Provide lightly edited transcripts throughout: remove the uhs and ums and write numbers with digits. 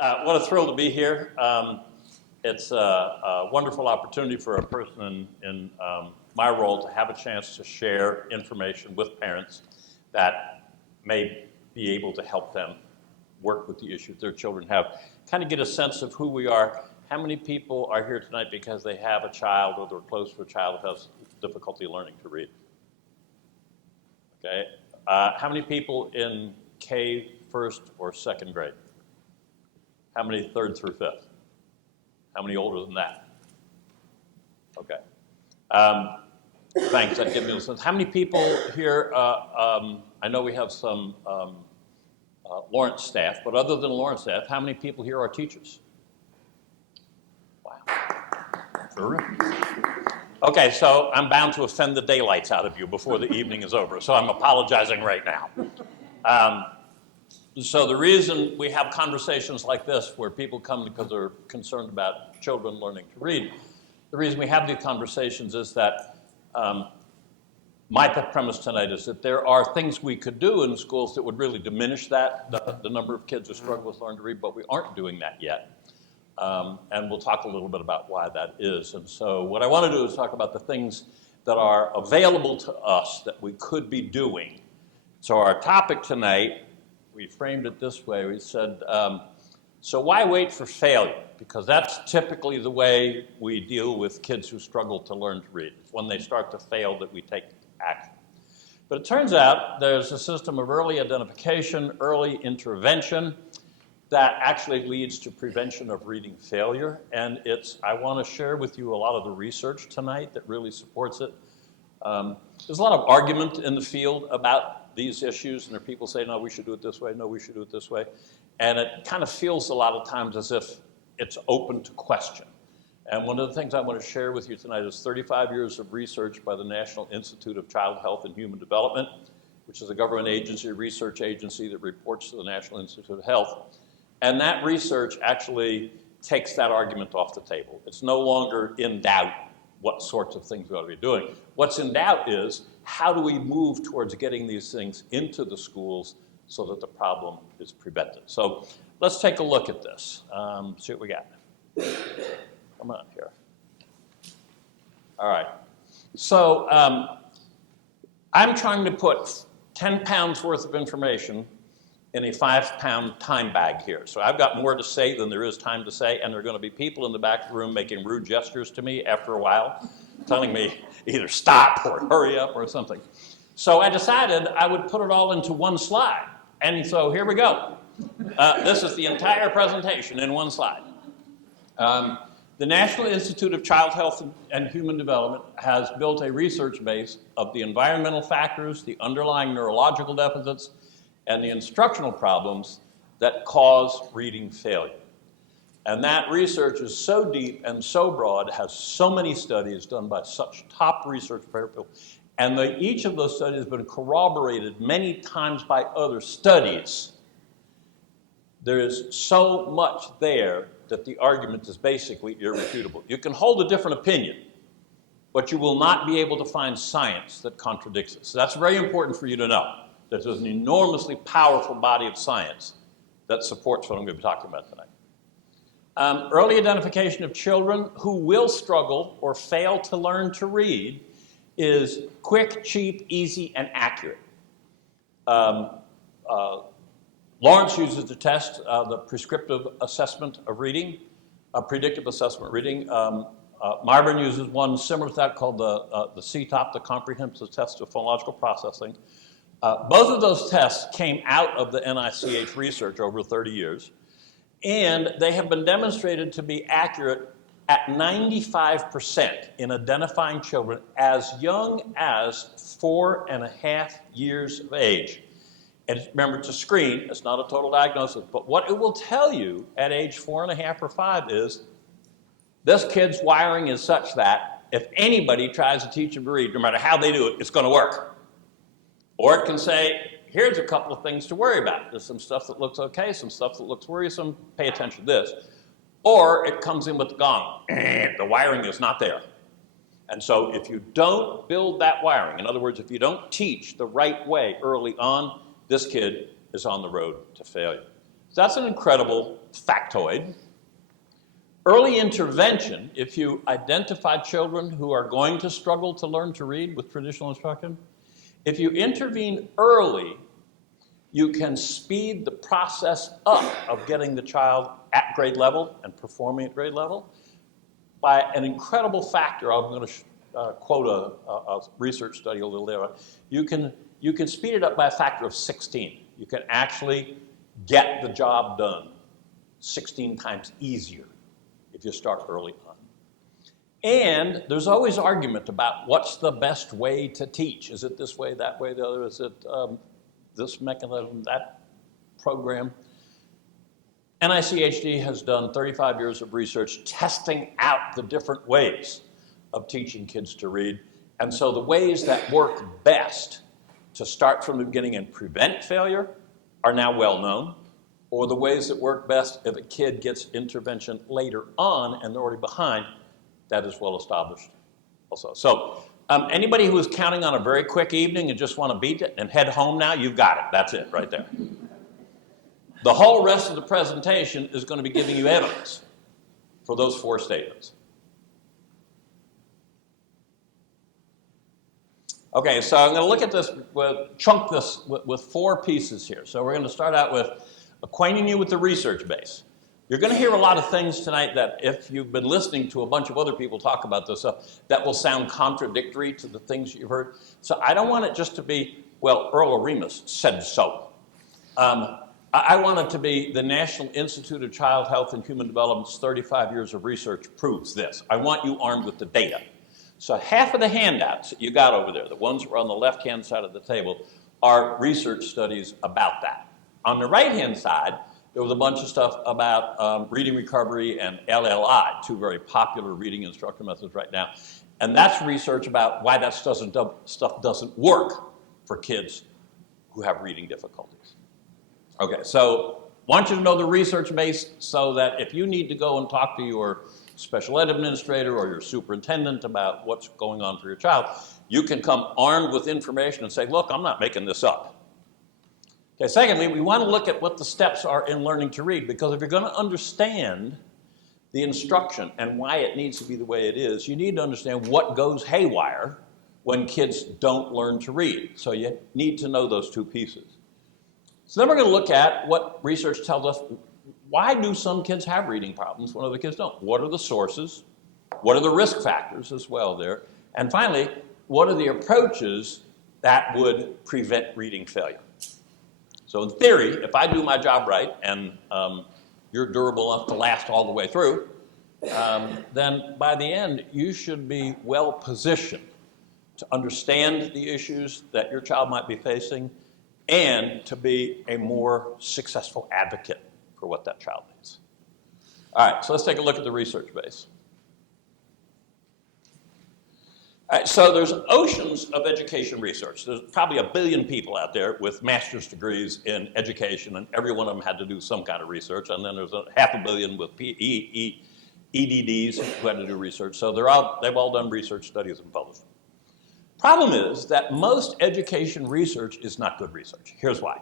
What a thrill to be here. It's a wonderful opportunity for a person in my role to have a chance to share information with parents that may be able to help them work with the issues their children have. Kind of get a sense of who we are. How many people are here tonight because they have a child or they're close to a child who has difficulty learning to read? Okay. How many people in K, first or second grade? How many third through fifth? How many older than that? Okay. Thanks, that gives me a sense. How many people here, I know we have some Lawrence staff, but other than Lawrence staff, how many people here are teachers? Wow. Sure. Okay, so I'm bound to offend the daylights out of you before the evening is over, so I'm apologizing right now. So the reason we have conversations like this where people come because they're concerned about children learning to read, the reason we have these conversations is that my premise tonight is that there are things we could do in schools that would really diminish that, the number of kids who struggle with learning to read, but we aren't doing that yet. And we'll talk a little bit about why that is. And so what I want to do is talk about the things that are available to us that we could be doing. So our topic tonight, we framed it this way. We said, so why wait for failure? Because that's typically the way we deal with kids who struggle to learn to read. It's when they start to fail that we take action. But it turns out there's a system of early identification, early intervention that actually leads to prevention of reading failure. And I want to share with you a lot of the research tonight that really supports it. There's a lot of argument in the field about these issues, and there are people say, no, we should do it this way, no, we should do it this way. And it kind of feels a lot of times as if it's open to question. And one of the things I want to share with you tonight is 35 years of research by the National Institute of Child Health and Human Development, which is a government agency, a research agency that reports to the National Institute of Health. And that research actually takes that argument off the table. It's no longer in doubt what sorts of things we ought to be doing. What's in doubt is how do we move towards getting these things into the schools so that the problem is prevented. So let's take a look at this. See what we got. Come on here. All right. So I'm trying to put 10 pounds worth of information in a 5-pound time bag here. So I've got more to say than there is time to say, and there are going to be people in the back of the room making rude gestures to me after a while, telling me either stop or hurry up or something. So I decided I would put it all into one slide. And so here we go. This is the entire presentation in one slide. The National Institute of Child Health and Human Development has built a research base of the environmental factors, the underlying neurological deficits, and the instructional problems that cause reading failure. And that research is so deep and so broad, has so many studies done by such top research people, and each of those studies has been corroborated many times by other studies. There is so much there that the argument is basically irrefutable. You can hold a different opinion, but you will not be able to find science that contradicts it. So that's very important for you to know. There's an enormously powerful body of science that supports what I'm going to be talking about tonight. Early identification of children who will struggle or fail to learn to read is quick, cheap, easy, and accurate. Lawrence uses the test, the prescriptive assessment of reading, predictive assessment of reading. Marvin uses one similar to that called the CTOP, the Comprehensive Test of Phonological Processing. Both of those tests came out of the NICH research over 30 years, and they have been demonstrated to be accurate at 95% in identifying children as young as 4.5 years of age. And remember, it's a screen, it's not a total diagnosis, but what it will tell you at age 4.5 or 5 is this kid's wiring is such that if anybody tries to teach him to read, no matter how they do it, it's going to work. Or it can say, here's a couple of things to worry about. There's some stuff that looks okay, some stuff that looks worrisome, pay attention to this. Or it comes in with the gong, the wiring is not there. And so if you don't build that wiring, in other words, if you don't teach the right way early on, this kid is on the road to failure. So that's an incredible factoid. Early intervention, if you identify children who are going to struggle to learn to read with traditional instruction, if you intervene early, you can speed the process up of getting the child at grade level and performing at grade level by an incredible factor. I'm going to quote a research study a little later. You can speed it up by a factor of 16. You can actually get the job done 16 times easier if you start early on. And there's always argument about what's the best way to teach. Is it this way, that way, the other? Is it this mechanism, that program? NICHD has done 35 years of research testing out the different ways of teaching kids to read. And so the ways that work best to start from the beginning and prevent failure are now well known, or the ways that work best if a kid gets intervention later on and they're already behind, that is well established also. So anybody who is counting on a very quick evening and just want to beat it and head home now, you've got it. That's it right there. The whole rest of the presentation is going to be giving you evidence for those 4 statements. Okay, so I'm going to look at this, chunk this with 4 pieces here. So we're going to start out with acquainting you with the research base. You're going to hear a lot of things tonight that, if you've been listening to a bunch of other people talk about this stuff, that will sound contradictory to the things you've heard. So I don't want it just to be, well, Earl Oremus said so. I want it to be the National Institute of Child Health and Human Development's 35 years of research proves this. I want you armed with the data. So half of the handouts that you got over there, the ones that are on the left-hand side of the table, are research studies about that. On the right-hand side, there was a bunch of stuff about reading recovery and LLI, 2 very popular reading instruction methods right now. And that's research about why that stuff doesn't work for kids who have reading difficulties. Okay, so I want you to know the research base so that if you need to go and talk to your special ed administrator or your superintendent about what's going on for your child, you can come armed with information and say, look, I'm not making this up. Okay, secondly, we want to look at what the steps are in learning to read, because if you're going to understand the instruction and why it needs to be the way it is, you need to understand what goes haywire when kids don't learn to read. So you need to know those 2 pieces. So then we're going to look at what research tells us. Why do some kids have reading problems when other kids don't? What are the sources? What are the risk factors as well there? And finally, what are the approaches that would prevent reading failure? So in theory, if I do my job right and you're durable enough to last all the way through, then by the end, you should be well positioned to understand the issues that your child might be facing and to be a more successful advocate for what that child needs. All right, so let's take a look at the research base. All right, so there's oceans of education research. There's probably 1 billion people out there with master's degrees in education, and every one of them had to do some kind of research. And then there's 500 million with EDDs who had to do research. So they've all done research studies and published. Problem is that most education research is not good research. Here's why.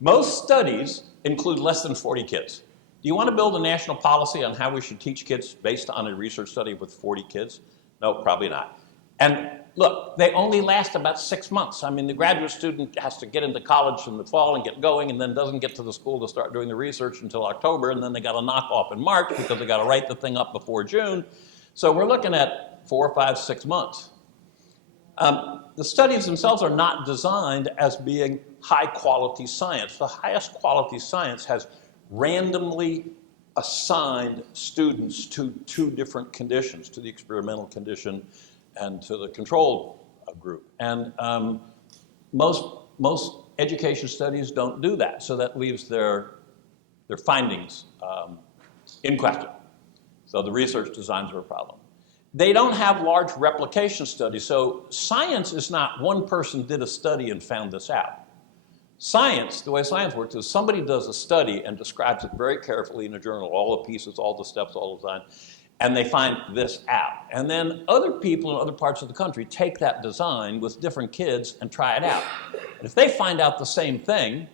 Most studies include less than 40 kids. Do you want to build a national policy on how we should teach kids based on a research study with 40 kids? No, probably not. And look, they only last about 6 months. I mean, the graduate student has to get into college in the fall and get going, and then doesn't get to the school to start doing the research until October, and then they got to knock off in March because they got to write the thing up before June. So we're looking at 4, 5, 6 months. The studies themselves are not designed as being high-quality science. The highest quality science has randomly assigned students to 2 different conditions, to the experimental condition and to the control group. And most education studies don't do that, so that leaves their findings in question. So the research designs are a problem. They don't have large replication studies, so science is not one person did a study and found this out. Science, the way science works, is somebody does a study and describes it very carefully in a journal, all the pieces, all the steps, all the design, and they find this out. And then other people in other parts of the country take that design with different kids and try it out. And if they find out the same thing,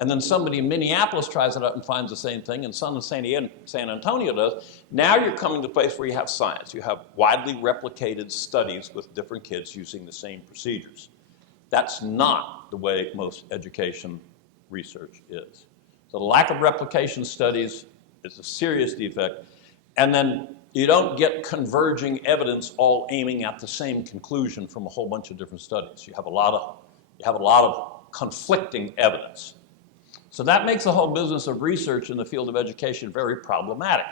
and then somebody in Minneapolis tries it out and finds the same thing, and some in San Antonio does. Now you're coming to a place where you have science. You have widely replicated studies with different kids using the same procedures. That's not the way most education research is. So the lack of replication studies is a serious defect. And then you don't get converging evidence all aiming at the same conclusion from a whole bunch of different studies. You have a lot of conflicting evidence. So that makes the whole business of research in the field of education very problematic.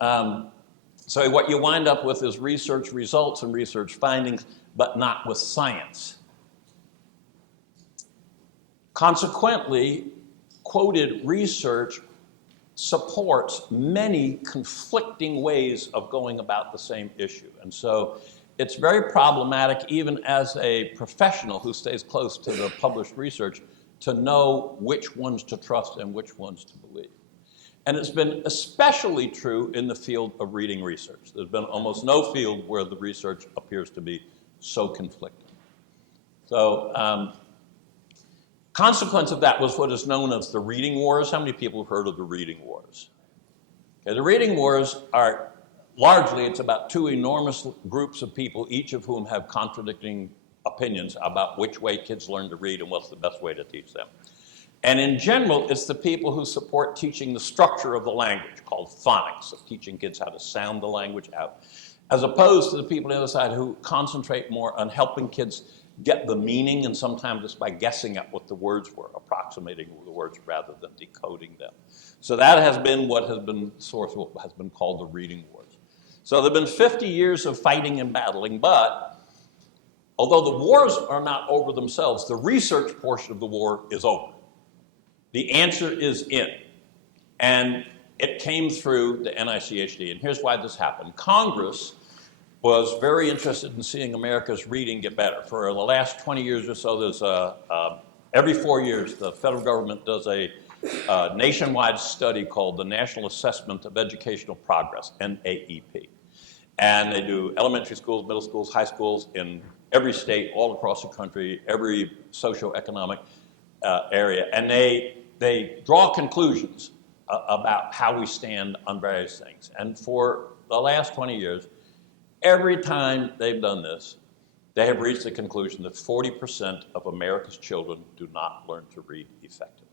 So what you wind up with is research results and research findings, but not with science. Consequently, quoted research supports many conflicting ways of going about the same issue. And so it's very problematic, even as a professional who stays close to the published research, to know which ones to trust and which ones to believe. And it's been especially true in the field of reading research. There's been almost no field where the research appears to be so conflicting. So, consequence of that was what is known as the reading wars. How many people have heard of the reading wars? Okay, the reading wars are largely, it's about two enormous groups of people, each of whom have contradicting opinions about which way kids learn to read and what's the best way to teach them. And in general, it's the people who support teaching the structure of the language, called phonics, of teaching kids how to sound the language out, as opposed to the people on the other side who concentrate more on helping kids get the meaning, and sometimes just by guessing at what the words were, approximating the words rather than decoding them. So that has been what has been source of what has been called the reading wars. So there have been 50 years of fighting and battling, but although the wars are not over themselves, the research portion of the war is over. The answer is in. And it came through the NICHD. And here's why this happened. Congress was very interested in seeing America's reading get better. For the last 20 years or so, there's every 4 years, the federal government does a nationwide study called the National Assessment of Educational Progress, NAEP. And they do elementary schools, middle schools, high schools in every state, all across the country, every socioeconomic area. And they draw conclusions about how we stand on various things. And for the last 20 years, every time they've done this, they have reached the conclusion that 40% of America's children do not learn to read effectively.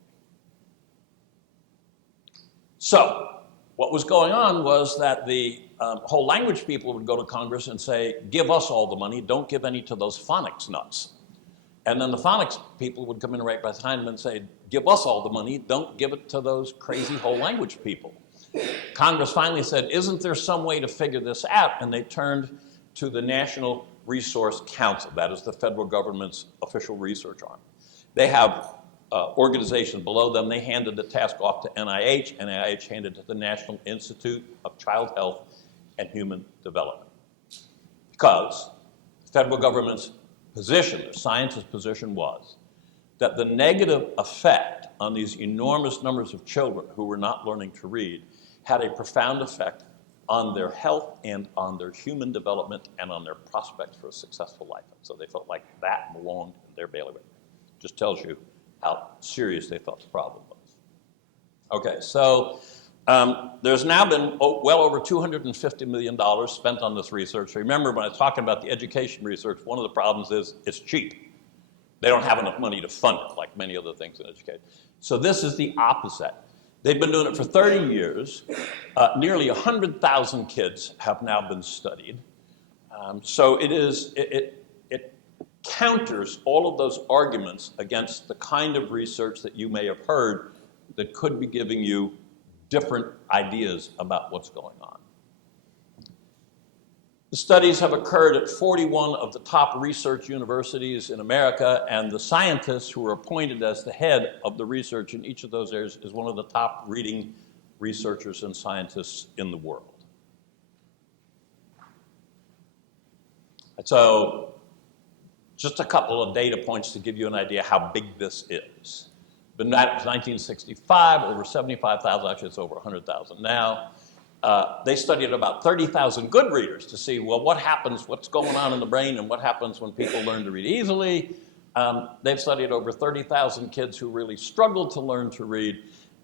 So what was going on was that the whole language people would go to Congress and say, give us all the money, don't give any to those phonics nuts. And then the phonics people would come in right behind them and say, give us all the money, don't give it to those crazy whole language people. Congress finally said, isn't there some way to figure this out? And they turned to the National Resource Council. That is the federal government's official research arm. They have organizations below them. They handed the task off to NIH. NIH handed it to the National Institute of Child Health and Human Development. Because the federal government's position, the science's position was that the negative effect on these enormous numbers of children who were not learning to read had a profound effect on their health and on their human development and on their prospects for a successful life. And so they felt like that belonged in their bailiwick. Just tells you how serious they thought the problem was. Okay, so there's now been well over $250 million spent on this research. Remember, when I was talking about the education research, one of the problems is it's cheap. They don't have enough money to fund it, like many other things in education. So this is the opposite. They've been doing it for 30 years. Nearly 100,000 kids have now been studied. So it counters all of those arguments against the kind of research that you may have heard that could be giving you different ideas about what's going on. The studies have occurred at 41 of the top research universities in America, and the scientists who are appointed as the head of the research in each of those areas is one of the top reading researchers and scientists in the world. So, just a couple of data points to give you an idea how big this is. But that was 1965, over 75,000, actually it's over 100,000 now. They studied about 30,000 good readers to see, well, what happens, what's going on in the brain, and what happens when people learn to read easily. They've studied over 30,000 kids who really struggled to learn to read.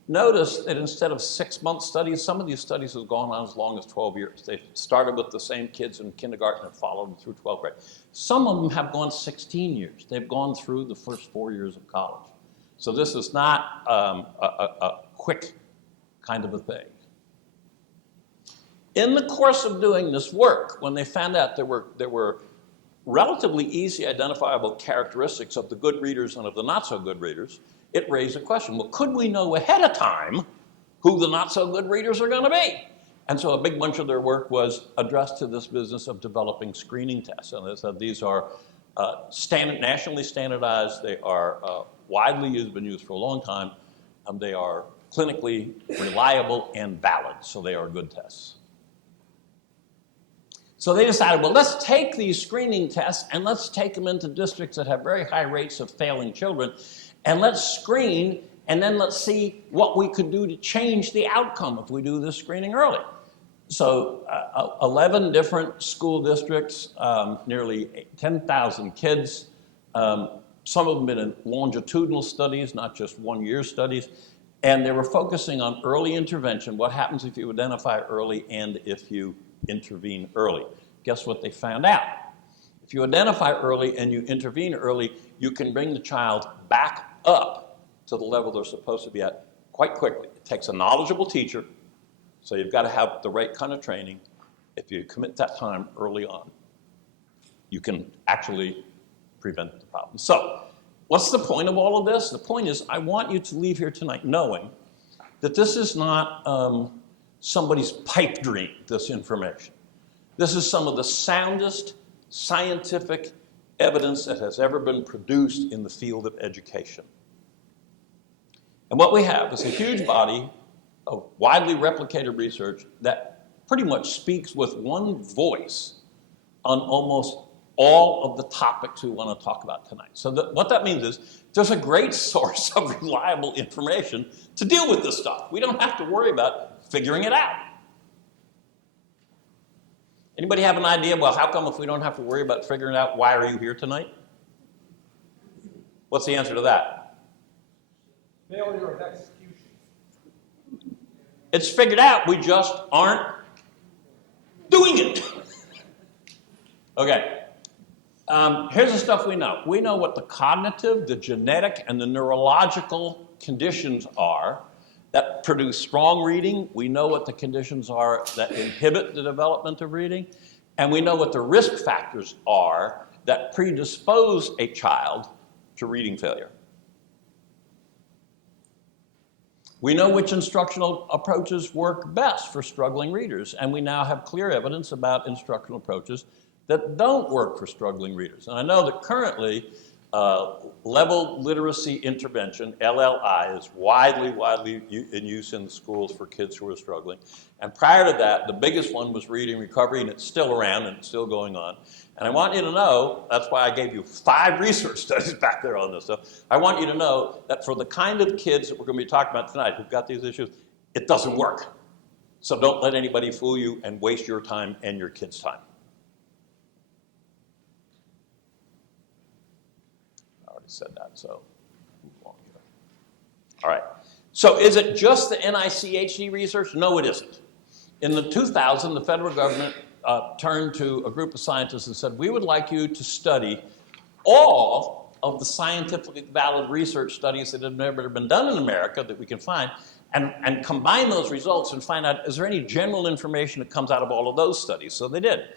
Notice that instead of 6-month studies, some of these studies have gone on as long as 12 years. They started with the same kids in kindergarten and followed them through 12th grade. Some of them have gone 16 years. They've gone through the first 4 years of college. So this is not a quick kind of a thing. In the course of doing this work, when they found out there were relatively easy identifiable characteristics of the good readers and of the not so good readers, it raised a question. Well, could we know ahead of time who the not so good readers are going to be? And so a big bunch of their work was addressed to this business of developing screening tests. And they said these are nationally standardized, they are widely used, been used for a long time, and they are clinically reliable and valid, so they are good tests. So they decided, well, let's take these screening tests and let's take them into districts that have very high rates of failing children, and let's screen, and then let's see what we could do to change the outcome if we do this screening early. So 11 different school districts, nearly 10,000 kids. Some of them been in longitudinal studies, not just 1-year studies. And they were focusing on early intervention, what happens if you identify early and if you intervene early. Guess what they found out? If you identify early and you intervene early, you can bring the child back up to the level they're supposed to be at quite quickly. It takes a knowledgeable teacher, so you've got to have the right kind of training. If you commit that time early on, you can actually prevent the problem. So, what's the point of all of this? The point is, I want you to leave here tonight knowing that this is not somebody's pipe dream, this information. This is some of the soundest scientific evidence that has ever been produced in the field of education. And what we have is a huge body of widely replicated research that pretty much speaks with one voice on almost all of the topics we want to talk about tonight. So what that means is there's a great source of reliable information to deal with this stuff. We don't have to worry about figuring it out. Anybody have an idea? Well, how come if we don't have to worry about figuring out, why are you here tonight? What's the answer to that? Failure of execution. It's figured out, we just aren't doing it. Okay. Here's the stuff we know. We know what the cognitive, the genetic, and the neurological conditions are that produce strong reading. We know what the conditions are that inhibit the development of reading. And we know what the risk factors are that predispose a child to reading failure. We know which instructional approaches work best for struggling readers, and we now have clear evidence about instructional approaches that don't work for struggling readers. And I know that currently, level literacy intervention, LLI, is widely in use in schools for kids who are struggling. And prior to that, the biggest one was reading recovery, and it's still around and it's still going on. And I want you to know, that's why I gave you 5 research studies back there on this stuff. I want you to know that for the kind of kids that we're going to be talking about tonight who've got these issues, it doesn't work. So don't let anybody fool you and waste your time and your kids' time. Said that, so move along here. All right. So is it just the NICHD research? No, it isn't. In the 2000, the federal government turned to a group of scientists and said, we would like you to study all of the scientifically valid research studies that have never been done in America that we can find, and combine those results and find out, is there any general information that comes out of all of those studies? So they did.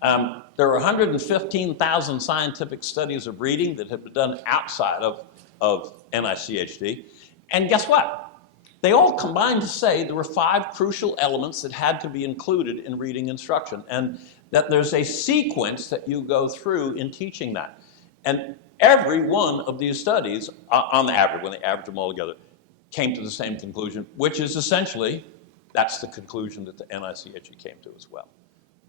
There are 115,000 scientific studies of reading that have been done outside of NICHD. And guess what? They all combined to say there were 5 crucial elements that had to be included in reading instruction, and that there's a sequence that you go through in teaching that. And every one of these studies, on the average, when they average them all together, came to the same conclusion, which is essentially, that's the conclusion that the NICHD came to as well.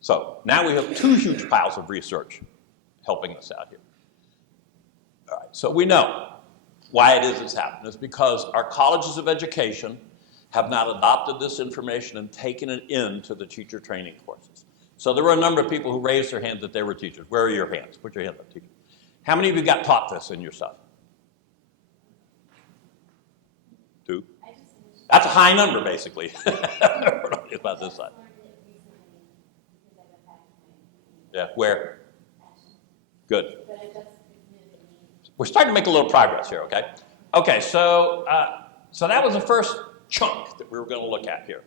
So now we have 2 huge piles of research helping us out here. All right, so we know why it is it's happened. It's because our colleges of education have not adopted this information and taken it into the teacher training courses. So there were a number of people who raised their hand that they were teachers. Where are your hands? Put your hand up, teacher. How many of you got taught this in your stuff? 2? That's a high number, basically. About this side. Yeah, where? Good. We're starting to make a little progress here, okay? Okay, so that was the first chunk that we were going to look at here.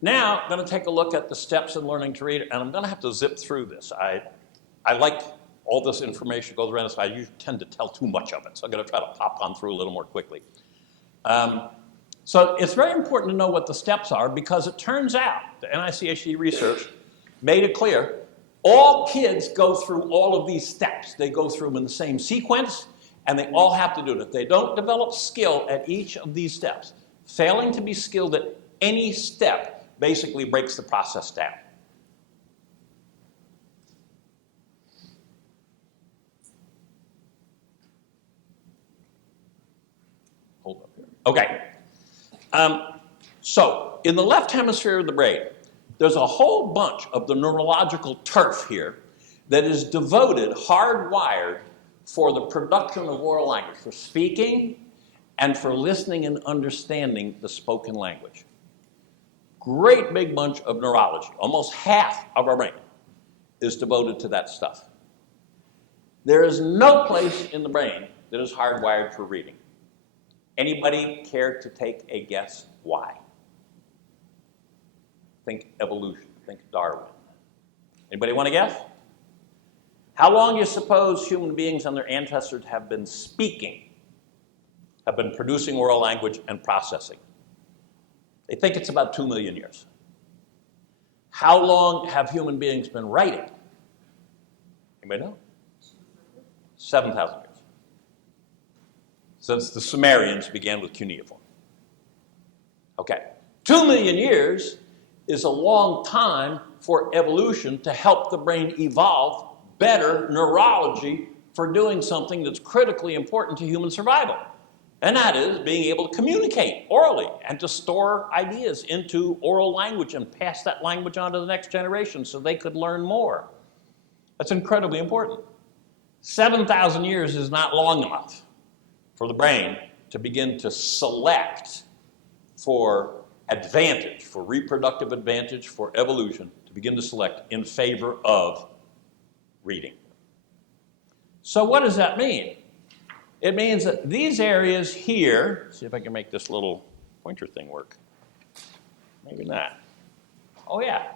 Now, I'm going to take a look at the steps in learning to read, and I'm going to have to zip through this. I like all this information goes around, so I usually tend to tell too much of it, so I'm going to try to pop on through a little more quickly. So it's very important to know what the steps are, because it turns out, the NICHD research made it clear, all kids go through all of these steps. They go through them in the same sequence, and they all have to do it. If they don't develop skill at each of these steps, failing to be skilled at any step basically breaks the process down. Hold up here. Okay. So in the left hemisphere of the brain, there's a whole bunch of the neurological turf here that is devoted, hardwired, for the production of oral language, for speaking and for listening and understanding the spoken language. Great big bunch of neurology. Almost half of our brain is devoted to that stuff. There is no place in the brain that is hardwired for reading. Anybody care to take a guess why? Think evolution. Think Darwin. Anybody want to guess? How long do you suppose human beings and their ancestors have been speaking, have been producing oral language and processing? They think it's about 2 million years. How long have human beings been writing? Anybody know? 7,000 years. Since the Sumerians began with cuneiform. Okay, 2 million years is a long time for evolution to help the brain evolve better neurology for doing something that's critically important to human survival. And that is being able to communicate orally and to store ideas into oral language and pass that language on to the next generation so they could learn more. That's incredibly important. 7,000 years is not long enough for the brain to begin to select for advantage, for reproductive advantage, for evolution, to begin to select in favor of reading. So what does that mean? It means that these areas here, see if I can make this little pointer thing work. Maybe not. Oh yeah.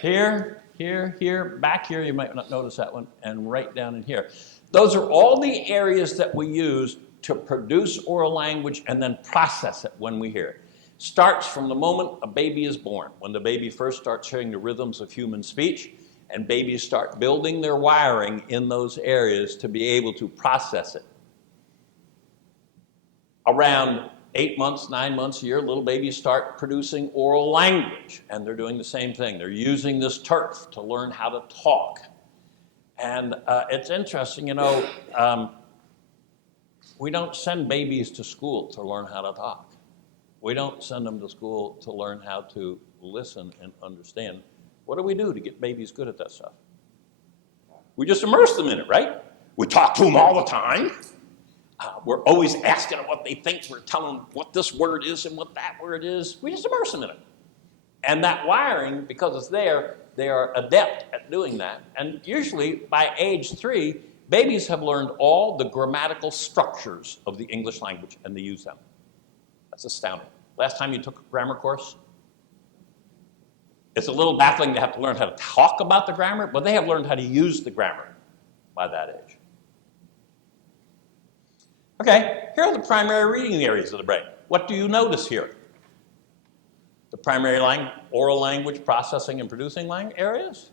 Here, here, here, back here, you might not notice that one, and right down in here. Those are all the areas that we use to produce oral language and then process it when we hear it. Starts from the moment a baby is born, when the baby first starts hearing the rhythms of human speech, and babies start building their wiring in those areas to be able to process it. Around 8 months, 9 months a year, little babies start producing oral language, and they're doing the same thing. They're using this turf to learn how to talk. And it's interesting, you know, we don't send babies to school to learn how to talk. We don't send them to school to learn how to listen and understand. What do we do to get babies good at that stuff? We just immerse them in it, right? We talk to them all the time. We're always asking them what they think. We're telling them what this word is and what that word is. We just immerse them in it. And that wiring, because it's there, they are adept at doing that. And usually by age 3, babies have learned all the grammatical structures of the English language, and they use them. That's astounding. Last time you took a grammar course? It's a little baffling to have to learn how to talk about the grammar, but they have learned how to use the grammar by that age. Okay, here are the primary reading areas of the brain. What do you notice here? The primary oral language processing and producing areas?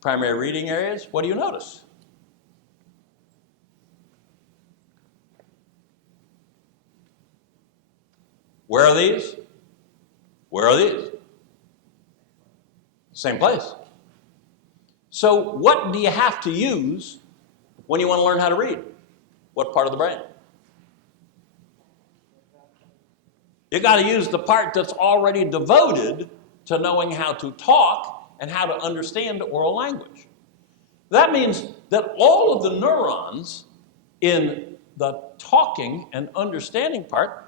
Primary reading areas, what do you notice? Where are these? Where are these? Same place. So what do you have to use when you want to learn how to read? What part of the brain? You got to use the part that's already devoted to knowing how to talk and how to understand oral language. That means that all of the neurons in the talking and understanding part,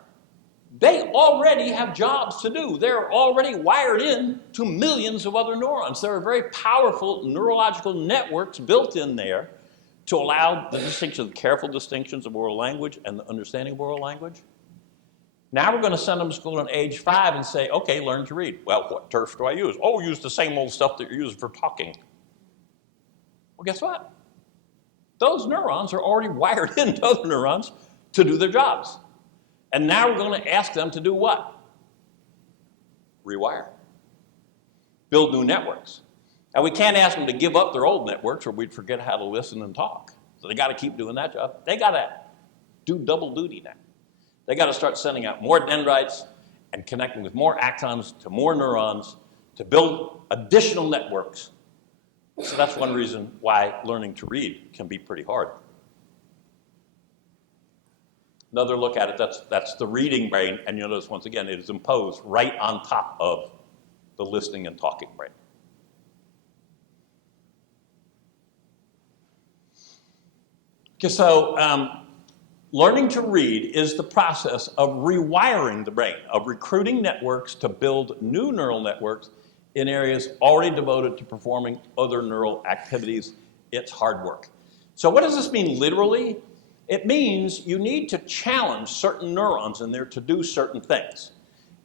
they already have jobs to do. They're already wired in to millions of other neurons. There are very powerful neurological networks built in there to allow the distinction, careful distinctions of oral language and the understanding of oral language. Now we're going to send them to school at age 5 and say, okay, learn to read. Well, what turf do I use? Oh, use the same old stuff that you're using for talking. Well, guess what? Those neurons are already wired into other neurons to do their jobs. And now we're going to ask them to do what? Rewire. Build new networks. Now we can't ask them to give up their old networks or we'd forget how to listen and talk. So they got to keep doing that job. They got to do double duty now. They got to start sending out more dendrites and connecting with more axons to more neurons to build additional networks. So that's one reason why learning to read can be pretty hard. Another look at it, that's the reading brain, and you'll notice once again it is imposed right on top of the listening and talking brain. Okay, so learning to read is the process of rewiring the brain, of recruiting networks to build new neural networks in areas already devoted to performing other neural activities. It's hard work. So what does this mean literally? It means you need to challenge certain neurons in there to do certain things.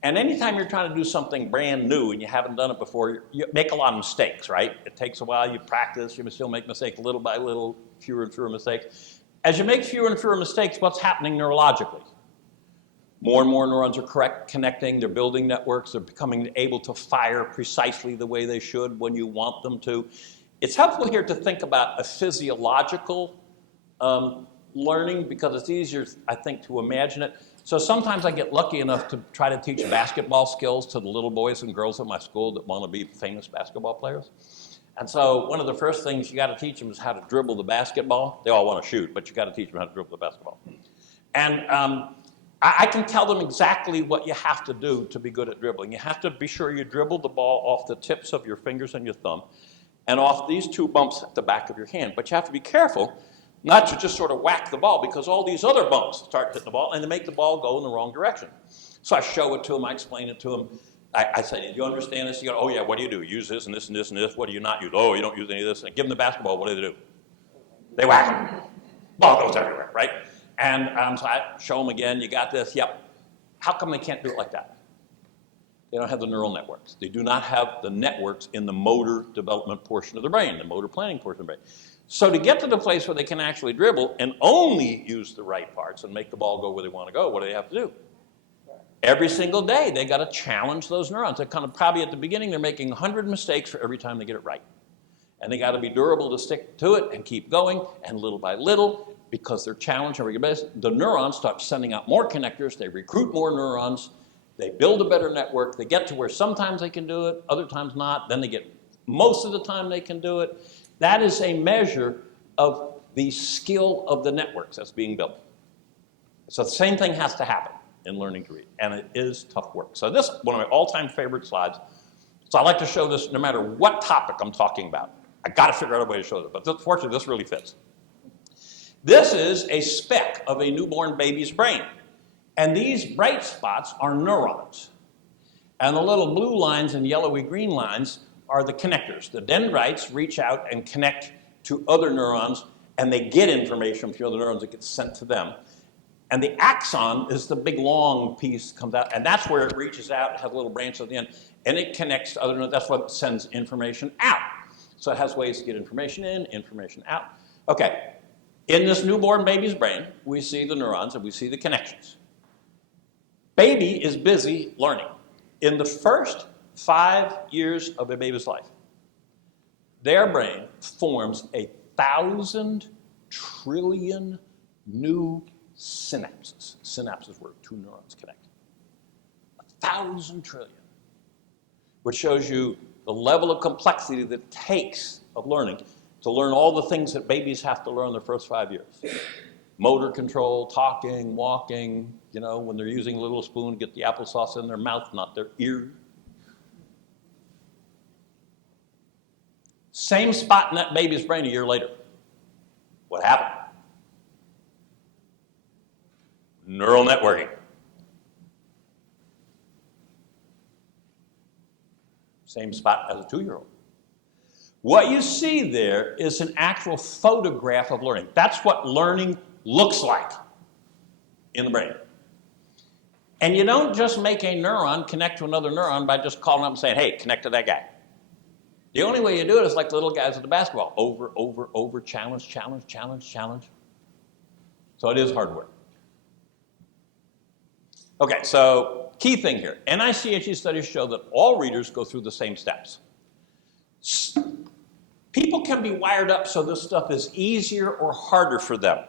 And anytime you're trying to do something brand new and you haven't done it before, you make a lot of mistakes, right? It takes a while, you practice, you still make mistakes little by little, fewer and fewer mistakes. As you make fewer and fewer mistakes, what's happening neurologically? More and more neurons are connecting, they're building networks, they're becoming able to fire precisely the way they should when you want them to. It's helpful here to think about a physiological learning because it's easier, I think, to imagine it. So sometimes I get lucky enough to try to teach basketball skills to the little boys and girls at my school that want to be famous basketball players. And so one of the first things you got to teach them is how to dribble the basketball. They all want to shoot, but you got to teach them how to dribble the basketball. And I can tell them exactly what you have to do to be good at dribbling. You have to be sure you dribble the ball off the tips of your fingers and your thumb and off these two bumps at the back of your hand. But you have to be careful not to just sort of whack the ball because all these other bumps start hitting the ball and they make the ball go in the wrong direction. So I show it to them, I explain it to them. I say, do you understand this? You go, oh yeah, what do you do? Use this and this and this and this. What do you not use? Oh, you don't use any of this. And I give them the basketball, what do they do? They whack them. Ball goes everywhere, right? And so I show them again, you got this, yep. How come they can't do it like that? They don't have the neural networks. They do not have the networks in the motor development portion of the brain, the motor planning portion of the brain. So to get to the place where they can actually dribble and only use the right parts and make the ball go where they want to go, what do they have to do? Every single day, they got to challenge those neurons. They're kind of probably at the beginning, they're making 100 mistakes for every time they get it right. And they got to be durable to stick to it and keep going, and little by little, because they're challenged every day, the neurons start sending out more connectors, they recruit more neurons, they build a better network, they get to where sometimes they can do it, other times not, then they get most of the time they can do it. That is a measure of the skill of the networks that's being built. So the same thing has to happen in learning to read, and it is tough work. So this is one of my all-time favorite slides. So I like to show this no matter what topic I'm talking about. I got to figure out a way to show this, but fortunately this really fits. This is a speck of a newborn baby's brain, and these bright spots are neurons. And the little blue lines and yellowy green lines are the connectors. The dendrites reach out and connect to other neurons, and they get information from other neurons that gets sent to them. And the axon is the big long piece comes out, and that's where it reaches out, it has a little branch at the end, and it connects to other neurons. That's what sends information out. So it has ways to get information in, information out. Okay, in this newborn baby's brain, we see the neurons and we see the connections. Baby is busy learning. In the first 5 years of a baby's life, their brain forms 1,000 trillion new synapses. Synapses where two neurons connect. 1,000 trillion, which shows you the level of complexity that it takes of learning to learn all the things that babies have to learn in their first 5 years. Motor control, talking, walking, you know, when they're using a little spoon to get the applesauce in their mouth, not their ear. Same spot in that baby's brain a year later. What happened? Neural networking. Same spot as a 2-year-old. What you see there is an actual photograph of learning. That's what learning looks like in the brain. And you don't just make a neuron connect to another neuron by just calling up and saying, hey, connect to that guy. The only way you do it is like the little guys at the basketball. Over, challenge. So it is hard work. Okay, so key thing here. NICHE studies show that all readers go through the same steps. People can be wired up so this stuff is easier or harder for them.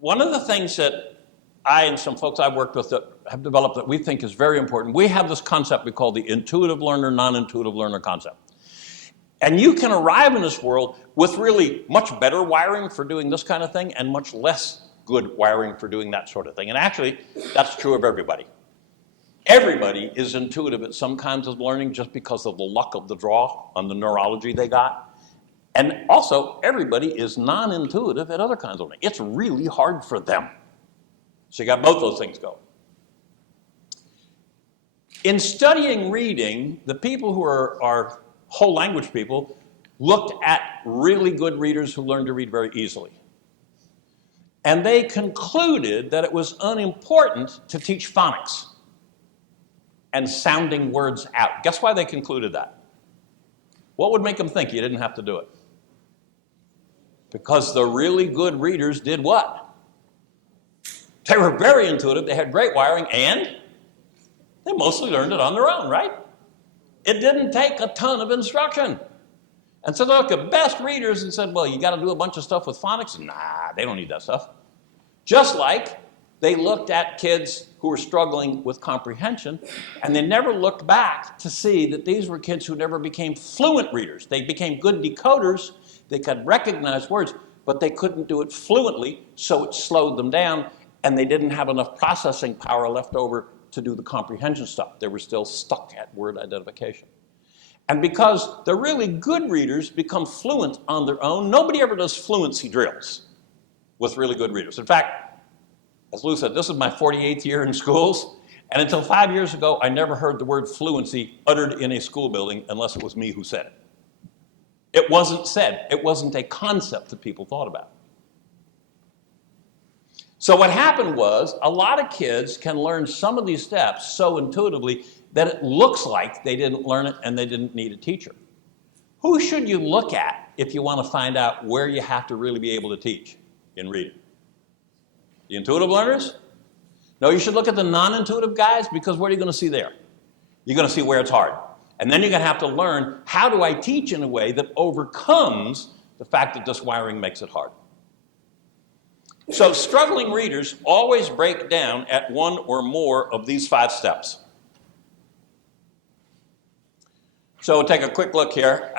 One of the things that I and some folks I've worked with that have developed that we think is very important, we have this concept we call the intuitive learner, non-intuitive learner concept. And you can arrive in this world with really much better wiring for doing this kind of thing and much less good wiring for doing that sort of thing. And actually, that's true of everybody. Everybody is intuitive at some kinds of learning just because of the luck of the draw on the neurology they got. And also, everybody is non-intuitive at other kinds of learning. It's really hard for them. So you got both those things going. In studying reading, the people who are whole language people looked at really good readers who learned to read very easily. And they concluded that it was unimportant to teach phonics and sounding words out. Guess why they concluded that? What would make them think you didn't have to do it? Because the really good readers did what? They were very intuitive, they had great wiring, and they mostly learned it on their own, right? It didn't take a ton of instruction. And so they looked at best readers and said, well, you got to do a bunch of stuff with phonics? Nah, they don't need that stuff. Just like they looked at kids who were struggling with comprehension, and they never looked back to see that these were kids who never became fluent readers. They became good decoders, they could recognize words, but they couldn't do it fluently, so it slowed them down, and they didn't have enough processing power left over to do the comprehension stuff. They were still stuck at word identification. And because the really good readers become fluent on their own, nobody ever does fluency drills with really good readers. In fact, as Lou said, this is my 48th year in schools, and until 5 years ago, I never heard the word fluency uttered in a school building unless it was me who said it. It wasn't said. It wasn't a concept that people thought about. So what happened was a lot of kids can learn some of these steps so intuitively that it looks like they didn't learn it and they didn't need a teacher. Who should you look at if you want to find out where you have to really be able to teach in reading? The intuitive learners? No, you should look at the non-intuitive guys, because what are you going to see there? You're going to see where it's hard. And then you're going to have to learn, how do I teach in a way that overcomes the fact that this wiring makes it hard? So struggling readers always break down at one or more of these 5 steps. So we'll take a quick look here.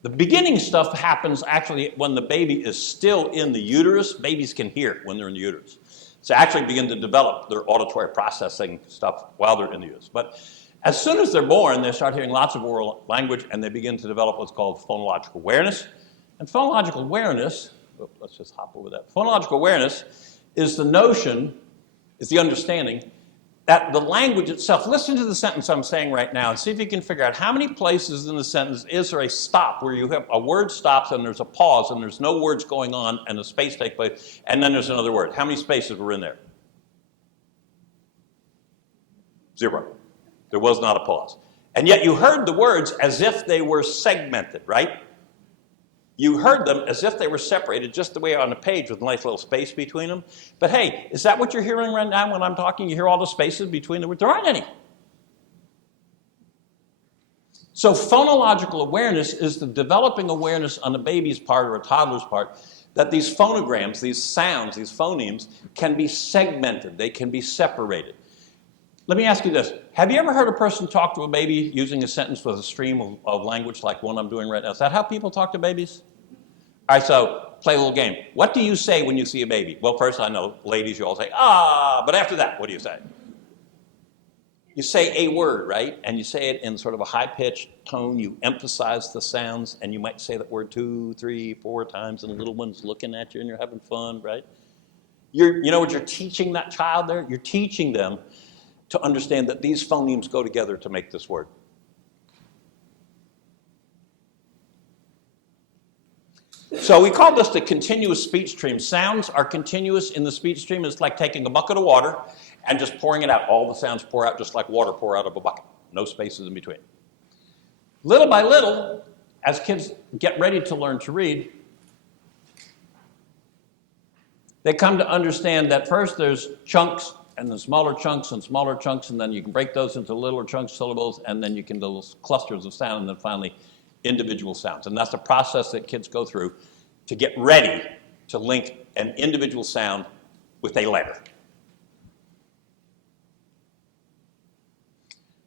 The beginning stuff happens actually when the baby is still in the uterus. Babies can hear when they're in the uterus. So actually begin to develop their auditory processing stuff while they're in the uterus. But as soon as they're born, they start hearing lots of oral language, and they begin to develop what's called phonological awareness. And phonological awareness, let's just hop over that. Phonological awareness is the notion, is the understanding that the language itself, listen to the sentence I'm saying right now and see if you can figure out how many places in the sentence is there a stop where you have a word stops and there's a pause and there's no words going on and a space takes place and then there's another word. How many spaces were in there? 0. There was not a pause. And yet you heard the words as if they were segmented, right? You heard them as if they were separated just the way on the page with a nice little space between them. But hey, is that what you're hearing right now when I'm talking? You hear all the spaces between the words? There aren't any. So phonological awareness is the developing awareness on a baby's part or a toddler's part that these phonograms, these sounds, these phonemes can be segmented. They can be separated. Let me ask you this. Have you ever heard a person talk to a baby using a sentence with a stream of language like one I'm doing right now? Is that how people talk to babies? All right, so play a little game. What do you say when you see a baby? Well, first I know, ladies, you all say, ah, but after that, what do you say? You say a word, right? And you say it in sort of a high-pitched tone. You emphasize the sounds, and you might say that word 2, 3, 4 times, and the little one's looking at you, and you're having fun, right? You know what you're teaching that child there? You're teaching them to understand that these phonemes go together to make this word. So we call this the continuous speech stream. Sounds are continuous in the speech stream. It's like taking a bucket of water and just pouring it out. All the sounds pour out just like water pour out of a bucket. No spaces in between. Little by little, as kids get ready to learn to read, they come to understand that first there's chunks, and then smaller chunks, and then you can break those into littler chunks, syllables, and then you can do little clusters of sound, and then finally individual sounds. And that's the process that kids go through to get ready to link an individual sound with a letter.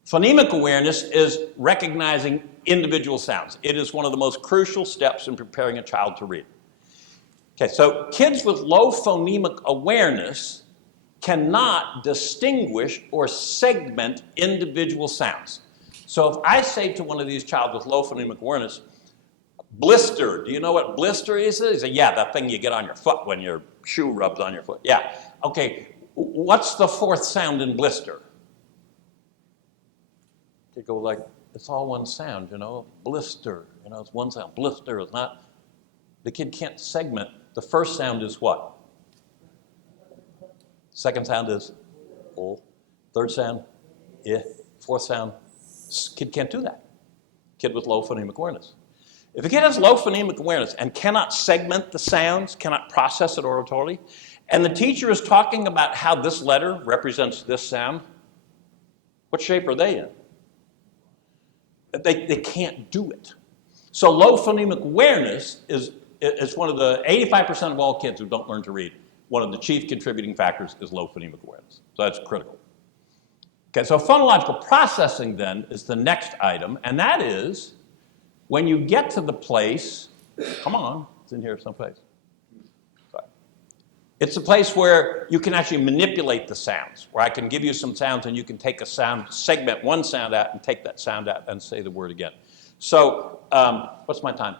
Phonemic awareness is recognizing individual sounds. It is one of the most crucial steps in preparing a child to read. Okay, so kids with low phonemic awareness cannot distinguish or segment individual sounds. So if I say to one of these children with low phonemic awareness, blister, do you know what blister is? He said, yeah, that thing you get on your foot when your shoe rubs on your foot. Yeah, okay, what's the fourth sound in blister? You go like, it's all one sound, you know, blister, you know, it's one sound. Blister is not, the kid can't segment. The first sound is what? Second sound is oh. Third sound, yeah. Fourth sound, kid can't do that. Kid with low phonemic awareness. If a kid has low phonemic awareness and cannot segment the sounds, cannot process it auditorily, and the teacher is talking about how this letter represents this sound, what shape are they in? They can't do it. So low phonemic awareness is one of the 85% of all kids who don't learn to read. One of the chief contributing factors is low phonemic awareness. So that's critical. Okay, so phonological processing then is the next item, and that is when you get to the place, come on, it's in here someplace. Sorry. It's a place where you can actually manipulate the sounds, where I can give you some sounds and you can take a sound, segment one sound out and take that sound out and say the word again. So, what's my time?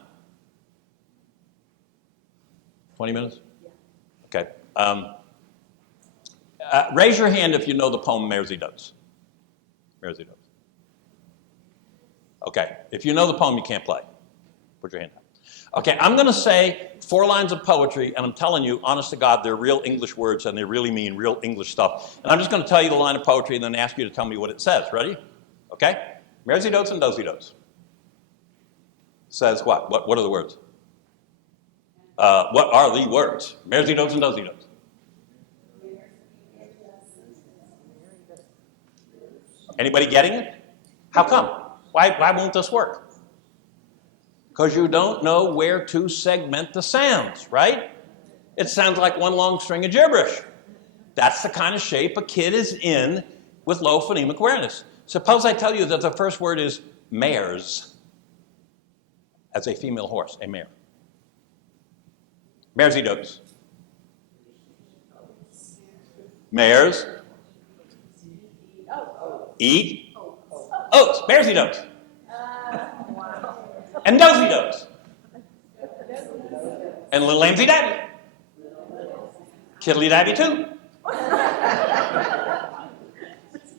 20 minutes? Yeah. Okay. Raise your hand if you know the poem Mersey Does. Mersey Does. Okay. If you know the poem, you can't play. Put your hand up. Okay, I'm going to say 4 lines of poetry, and I'm telling you, honest to God, they're real English words, and they really mean real English stuff. And I'm just going to tell you the line of poetry and then ask you to tell me what it says. Ready? Okay? Mersey Does and Dozy Does. Says what? What are the words? What are the words? Mersey Does and Dozy Does. Anybody getting it? How come? Why won't this work? Because you don't know where to segment the sounds, right? It sounds like one long string of gibberish. That's the kind of shape a kid is in with low phonemic awareness. Suppose I tell you that the first word is mares, as a female horse, a mare. Mersey Does. Mares. Eat. Oats. Mersey Does. And Dozy Does. And little Lambsy Dabby. Kiddly Dabby too.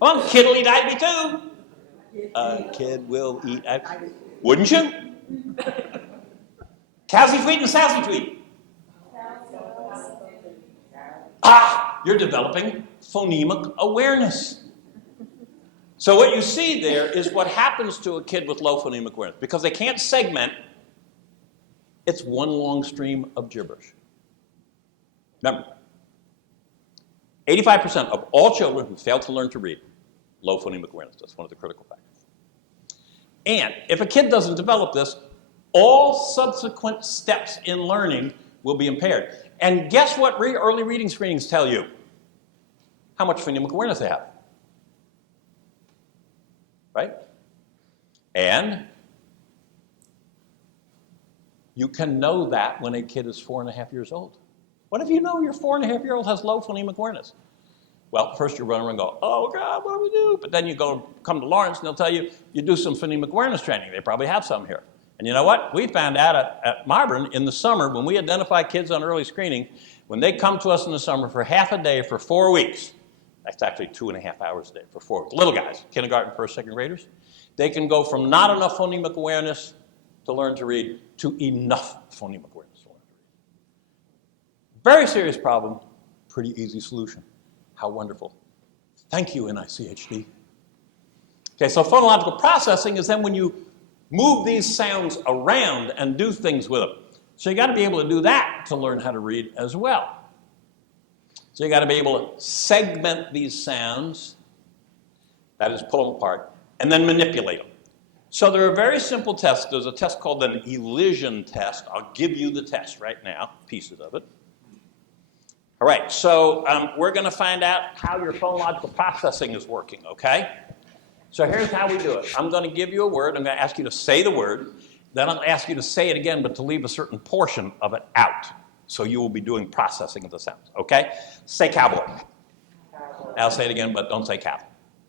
Well, Kiddly Dabby too. A kid will eat. Wouldn't you? Cowsy Tweet and Sousy Tweet. Ah, you're developing phonemic awareness. So what you see there is what happens to a kid with low phonemic awareness. Because they can't segment, it's one long stream of gibberish. Remember, 85% of all children who fail to learn to read, low phonemic awareness. That's one of the critical factors. And if a kid doesn't develop this, all subsequent steps in learning will be impaired. And guess what early reading screenings tell you? How much phonemic awareness they have. Right? And you can know that when a kid is 4.5 years old. What if you know your 4.5-year-old has low phonemic awareness? Well, first you run around and go, oh God, what do we do? But then you come to Lawrence and they'll tell you, you do some phonemic awareness training. They probably have some here. And you know what? We found out at Marburn in the summer, when we identify kids on early screening, when they come to us in the summer for half a day for 4 weeks, that's actually 2.5 hours a day for 4 weeks. Little guys, kindergarten, first, second graders, they can go from not enough phonemic awareness to learn to read to enough phonemic awareness to learn to read. Very serious problem, pretty easy solution. How wonderful. Thank you, NICHD. Okay, so phonological processing is then when you move these sounds around and do things with them. So you got to be able to do that to learn how to read as well. So you got to be able to segment these sounds, that is, pull them apart, and then manipulate them. So there are very simple tests. There's a test called an elision test. I'll give you the test right now, pieces of it. All right, so we're going to find out how your phonological processing is working, okay? So here's how we do it. I'm going to give you a word. I'm going to ask you to say the word. Then I'll ask you to say it again, but to leave a certain portion of it out. So you will be doing processing of the sounds, okay? Say cowboy. I'll say it again, but don't say cow.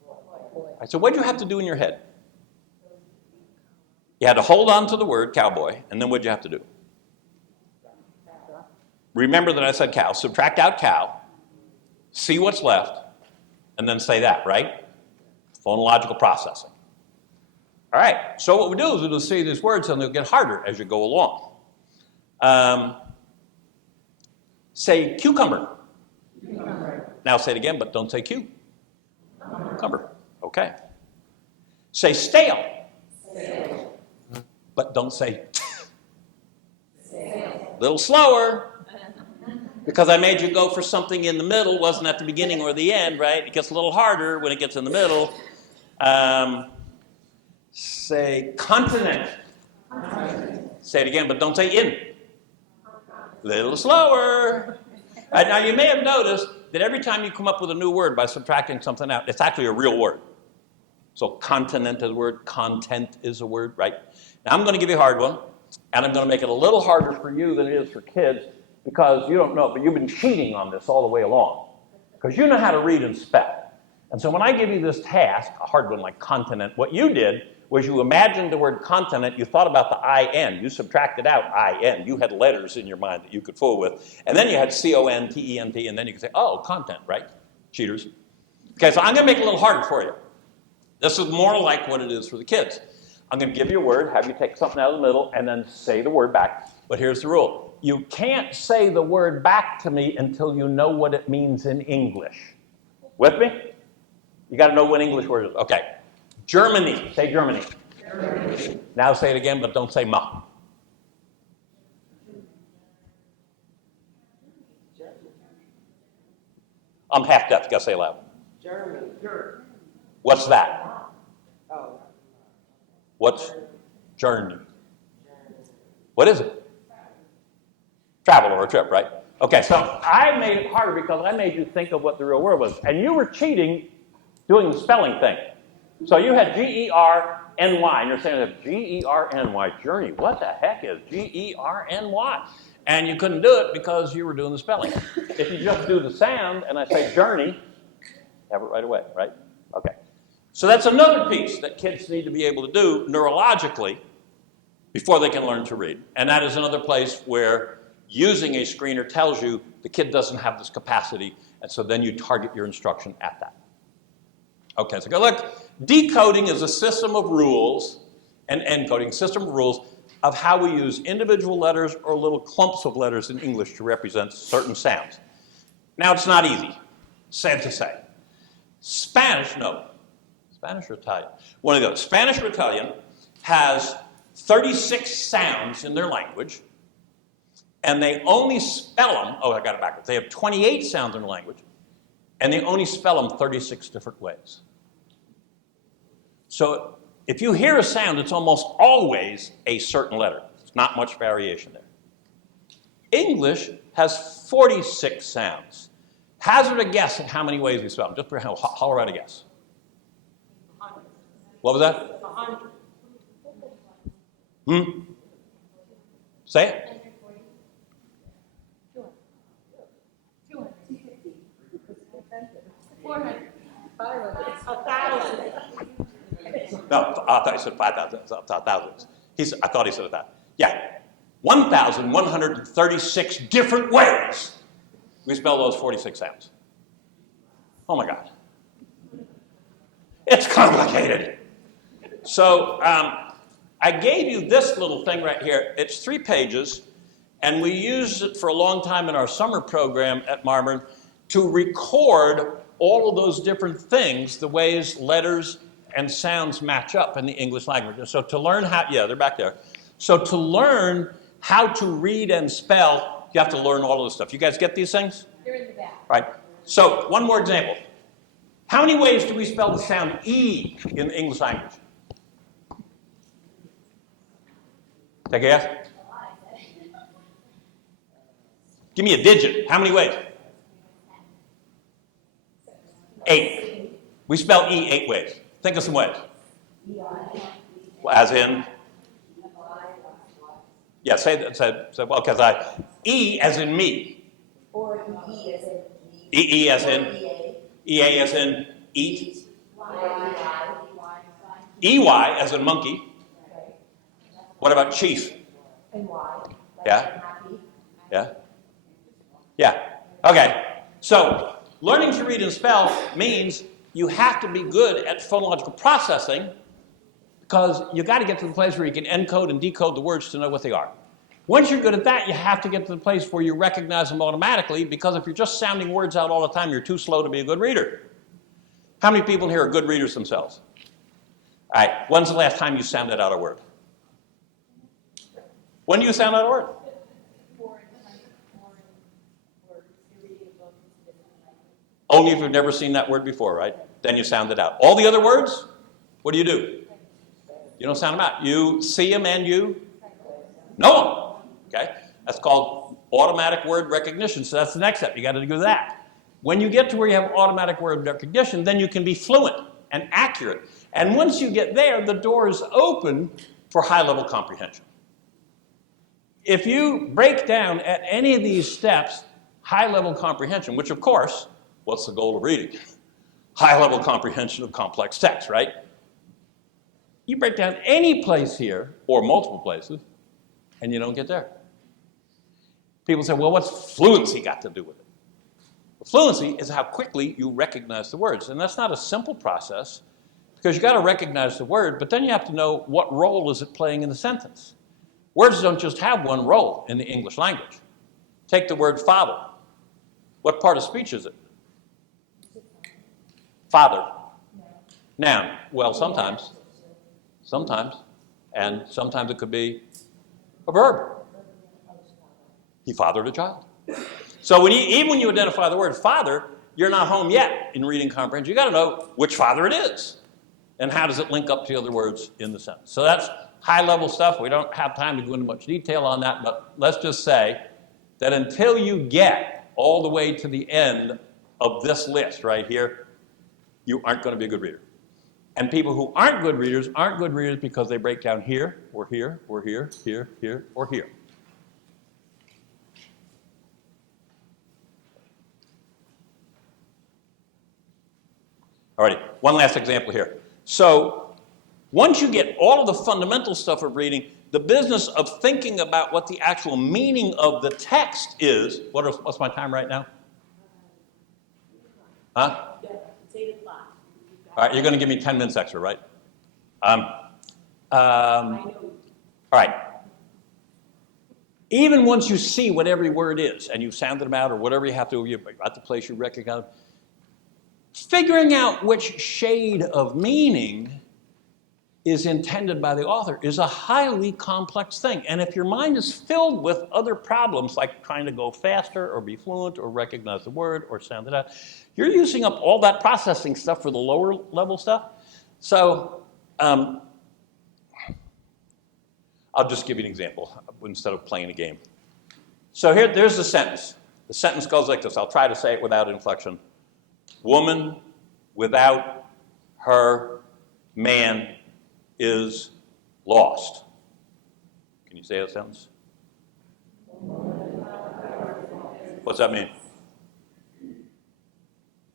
All right, so what do you have to do in your head? You had to hold on to the word cowboy, and then what did you have to do? Remember that I said cow. Subtract out cow, see what's left, and then say that, right? Phonological processing. All right, so what we do is we'll say these words and they'll get harder as you go along. Say cucumber. Now say it again, but don't say Q. Cucumber. Okay. Say stale. But don't say little slower. Because I made you go for something in the middle, wasn't at the beginning or the end, right? It gets a little harder when it gets in the middle. Say continent. Say it again, but don't say in. Little slower. Now you may have noticed that every time you come up with a new word by subtracting something out, it's actually a real word. So continent is a word, content is a word, right? Now I'm going to give you a hard one, and I'm going to make it a little harder for you than it is for kids, because you don't know, but you've been cheating on this all the way along. Because you know how to read and spell. And so when I give you this task, a hard one like continent, what you did was you imagined the word continent, you thought about the IN, you subtracted out IN, you had letters in your mind that you could fool with, and then you had CONTENT, and then you could say, oh, content, right? Cheaters. Okay, so I'm going to make it a little harder for you. This is more like what it is for the kids. I'm going to give you a word, have you take something out of the middle, and then say the word back. But here's the rule. You can't say the word back to me until you know what it means in English. With me? You got to know what English word is. Okay. Germany. Say Germany. Germany. Now say it again, but don't say ma. I'm half deaf. You got to say it loud. Germany. What's that? Oh. What's journey? What is it? Travel or a trip, right? Okay, so I made it harder because I made you think of what the real word was. And you were cheating doing the spelling thing. So you had G-E-R-N-Y, and you're saying G-E-R-N-Y, journey. What the heck is G-E-R-N-Y? And you couldn't do it because you were doing the spelling. If you just do the sound and I say journey, have it right away, right? Okay. So that's another piece that kids need to be able to do neurologically before they can learn to read. And that is another place where using a screener tells you the kid doesn't have this capacity, and so then you target your instruction at that. Okay, so go look. Decoding is a system of rules, and encoding, system of rules of how we use individual letters or little clumps of letters in English to represent certain sounds. Now, it's not easy, sad to say. Spanish or Italian? One of those. Spanish or Italian has 36 sounds in their language, and they only spell them, oh, I got it backwards. They have 28 sounds in their language, and they only spell them 36 different ways. So if you hear a sound, it's almost always a certain letter. There's not much variation there. English has 46 sounds. Hazard a guess at how many ways we spell them. Just holler out a guess. 100. What was that? 100. Say it. 250. 400. 500. 1,000. No, I thought he said 5,000. I thought he said 1,000. Yeah, 1,136 different ways we spell those 46 sounds. Oh my God. It's complicated. So I gave you this little thing right here. It's 3 pages, and we used it for a long time in our summer program at Marburn to record all of those different things, the ways letters and sounds match up in the English language. And so to learn how, yeah, they're back there. So to learn how to read and spell, you have to learn all of this stuff. You guys get these things? They're in the back. Right. So one more example. How many ways do we spell the sound E in the English language? Take a guess. Give me a digit. How many ways? 8. We spell E 8 ways. Think of some ways. As in? Yeah, say that. Well, because E as in me. Or E as in E as in? EA as in eat. EY as in monkey. What about chief? and Y. Yeah. Happy. Yeah? Yeah. Okay. So learning to read and spell means you have to be good at phonological processing because you got to get to the place where you can encode and decode the words to know what they are. Once you're good at that, you have to get to the place where you recognize them automatically because if you're just sounding words out all the time, you're too slow to be a good reader. How many people here are good readers themselves? All right. When's the last time you sounded out a word? When do you sound out a word? Only if you've never seen that word before, right? Then you sound it out. All the other words, what do? You don't sound them out. You see them and you know them. Okay? That's called automatic word recognition. So that's the next step. You got to do that. When you get to where you have automatic word recognition, then you can be fluent and accurate. And once you get there, the door is open for high-level comprehension. If you break down at any of these steps high-level comprehension, which of course, what's the goal of reading? High-level comprehension of complex text, right? You break down any place here, or multiple places, and you don't get there. People say, well, what's fluency got to do with it? Well, fluency is how quickly you recognize the words, and that's not a simple process, because you got to recognize the word, but then you have to know what role is it playing in the sentence. Words don't just have one role in the English language. Take the word father. What part of speech is it? Father. Noun. Well, sometimes. And sometimes it could be a verb. He fathered a child. So even when you identify the word father, you're not home yet in reading comprehension. You got to know which father it is. And how does it link up to the other words in the sentence. So that's high-level stuff. We don't have time to go into much detail on that, but let's just say that until you get all the way to the end of this list right here, you aren't going to be a good reader. And people who aren't good readers because they break down here, or here, or here, here, here, or here. All righty, one last example here. So once you get all of the fundamental stuff of reading, the business of thinking about what the actual meaning of the text is, what's my time right now? Huh? It's 8 o'clock. All right, you're going to give me 10 minutes extra, right? All right. Even once you see what every word is, and you've sounded them out, or whatever you have to, you're at the place you recognize, figuring out which shade of meaning is intended by the author is a highly complex thing. And if your mind is filled with other problems, like trying to go faster, or be fluent, or recognize the word, or sound it out, you're using up all that processing stuff for the lower level stuff. So I'll just give you an example instead of playing a game. So there's the sentence. The sentence goes like this. I'll try to say it without inflection. Woman without her man is lost. Can you say that sentence? What's that mean?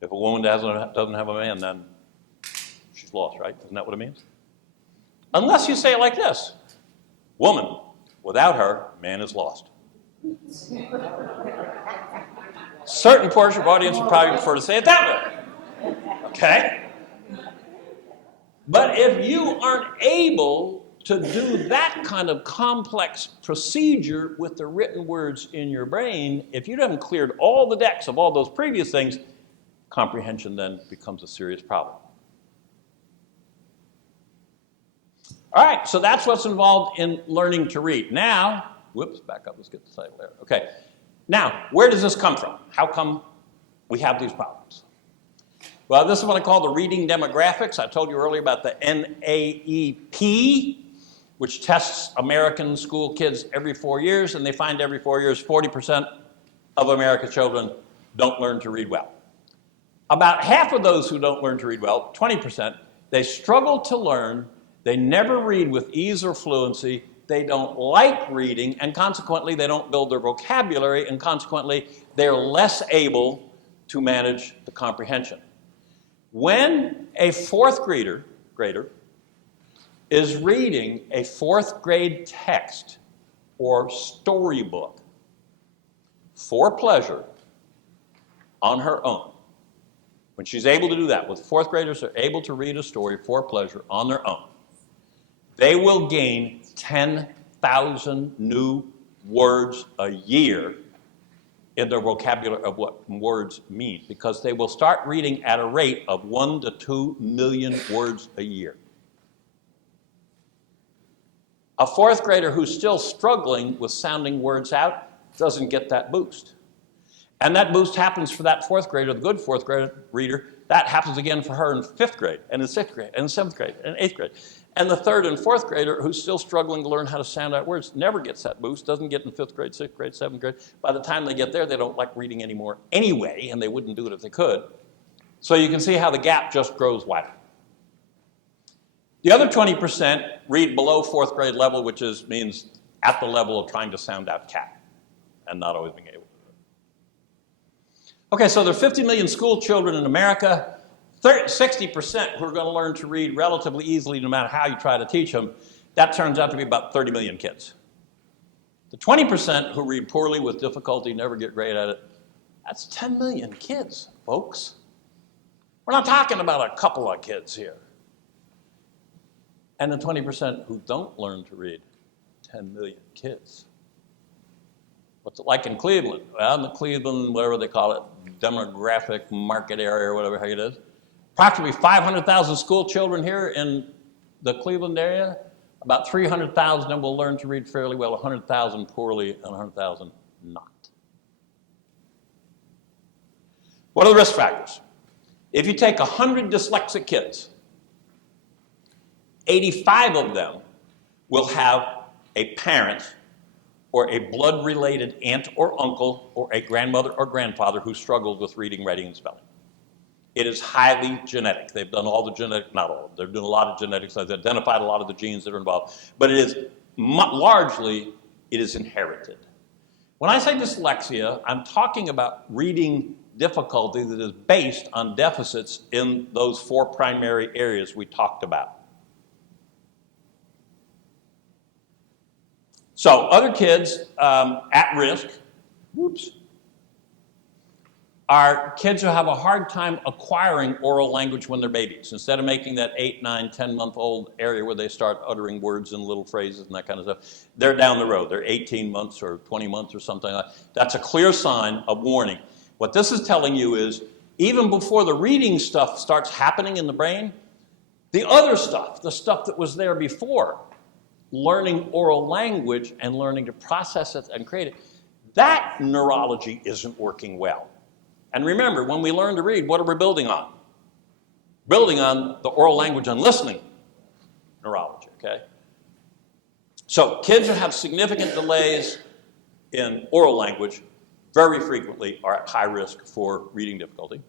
If a woman doesn't have a man, then she's lost, right? Isn't that what it means? Unless you say it like this. Woman, without her, man is lost. Certain portion of the audience would probably prefer to say it that way. Okay? But if you aren't able to do that kind of complex procedure with the written words in your brain, if you haven't cleared all the decks of all those previous things, comprehension then becomes a serious problem. All right, so that's what's involved in learning to read. Now, whoops, back up, let's get the title there. Okay, now, where does this come from? How come we have these problems? Well, this is what I call the reading demographics. I told you earlier about the NAEP, which tests American school kids every 4 years, and they find every 4 years 40% of American children don't learn to read well. About half of those who don't learn to read well, 20%, they struggle to learn, they never read with ease or fluency, they don't like reading, and consequently they don't build their vocabulary, and consequently they're less able to manage the comprehension. When a fourth grader is reading a fourth grade text or storybook for pleasure on her own, when she's able to do that, with fourth graders are able to read a story for pleasure on their own, they will gain 10,000 new words a year in their vocabulary of what words mean, because they will start reading at a rate of 1 to 2 million words a year. A fourth grader who's still struggling with sounding words out doesn't get that boost. And that boost happens for that fourth grader, the good fourth grade reader. That happens again for her in fifth grade, and in sixth grade, and in seventh grade, and eighth grade. And the third and fourth grader who's still struggling to learn how to sound out words never gets that boost, doesn't get in fifth grade, sixth grade, seventh grade. By the time they get there, they don't like reading anymore anyway, and they wouldn't do it if they could. So you can see how the gap just grows wider. The other 20% read below fourth grade level, which means at the level of trying to sound out cat and not always being able to do it. Okay, so there are 50 million school children in America. 60% who are going to learn to read relatively easily no matter how you try to teach them. That turns out to be about 30 million kids. The 20% who read poorly with difficulty, never get great at it, that's 10 million kids, folks. We're not talking about a couple of kids here. And the 20% who don't learn to read, 10 million kids. What's it like in Cleveland? Well, in the Cleveland, whatever they call it, demographic market area or whatever it is, approximately 500,000 school children here in the Cleveland area. About 300,000 of them will learn to read fairly well, 100,000 poorly, and 100,000 not. What are the risk factors? If you take 100 dyslexic kids, 85 of them will have a parent or a blood-related aunt or uncle or a grandmother or grandfather who struggled with reading, writing, and spelling. It is highly genetic. They've done all the genetic, not all, they're doing a lot of genetics. They've identified a lot of the genes that are involved. But it is largely, it is inherited. When I say dyslexia, I'm talking about reading difficulty that is based on deficits in those four primary areas we talked about. So other kids at risk, are kids who have a hard time acquiring oral language when they're babies. Instead of making that 8, 9, 10-month-old area where they start uttering words and little phrases and that kind of stuff, they're down the road. They're 18 months or 20 months or something like that. That's a clear sign of warning. What this is telling you is, even before the reading stuff starts happening in the brain, the other stuff, the stuff that was there before, learning oral language and learning to process it and create it, that neurology isn't working well. And remember, when we learn to read, what are we building on? Building on the oral language and listening neurology, okay? So kids who have significant delays in oral language very frequently are at high risk for reading difficulty.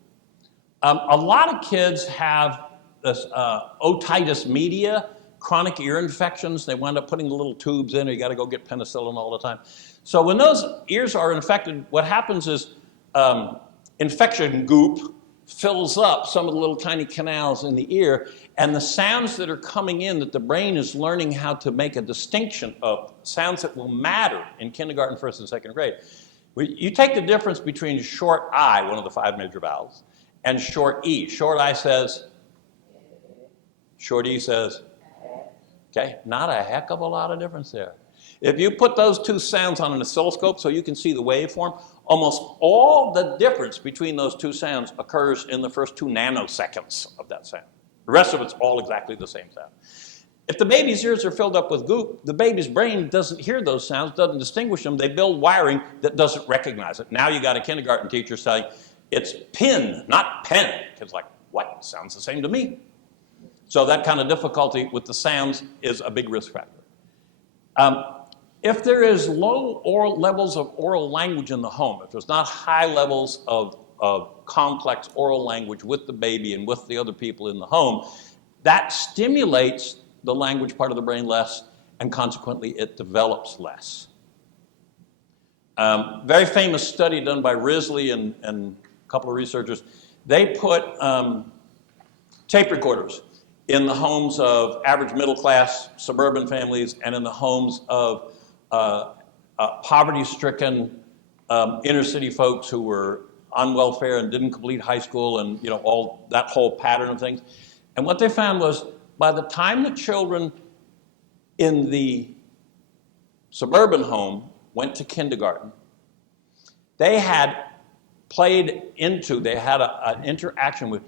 A lot of kids have this otitis media, chronic ear infections. They wind up putting the little tubes in, or you got to go get penicillin all the time. So when those ears are infected, what happens is infection goop fills up some of the little tiny canals in the ear, and the sounds that are coming in that the brain is learning how to make a distinction of, sounds that will matter in kindergarten, first and second grade. You take the difference between short I, one of the 5 major vowels, and short E. Short I says, short E says, okay, not a heck of a lot of difference there. If you put those two sounds on an oscilloscope so you can see the waveform, almost all the difference between those two sounds occurs in the first 2 nanoseconds of that sound. The rest of it's all exactly the same sound. If the baby's ears are filled up with goop, the baby's brain doesn't hear those sounds, doesn't distinguish them. They build wiring that doesn't recognize it. Now you got a kindergarten teacher saying, it's pin, not pen. Kids like, what? Sounds the same to me. So that kind of difficulty with the sounds is a big risk factor. If there is low oral levels of oral language in the home, if there's not high levels of complex oral language with the baby and with the other people in the home, that stimulates the language part of the brain less, and consequently it develops less. Very famous study done by Risley and a couple of researchers. They put tape recorders in the homes of average middle class suburban families and in the homes of poverty-stricken inner city folks who were on welfare and didn't complete high school, and all that whole pattern of things. And what they found was, by the time the children in the suburban home went to kindergarten, they had an interaction with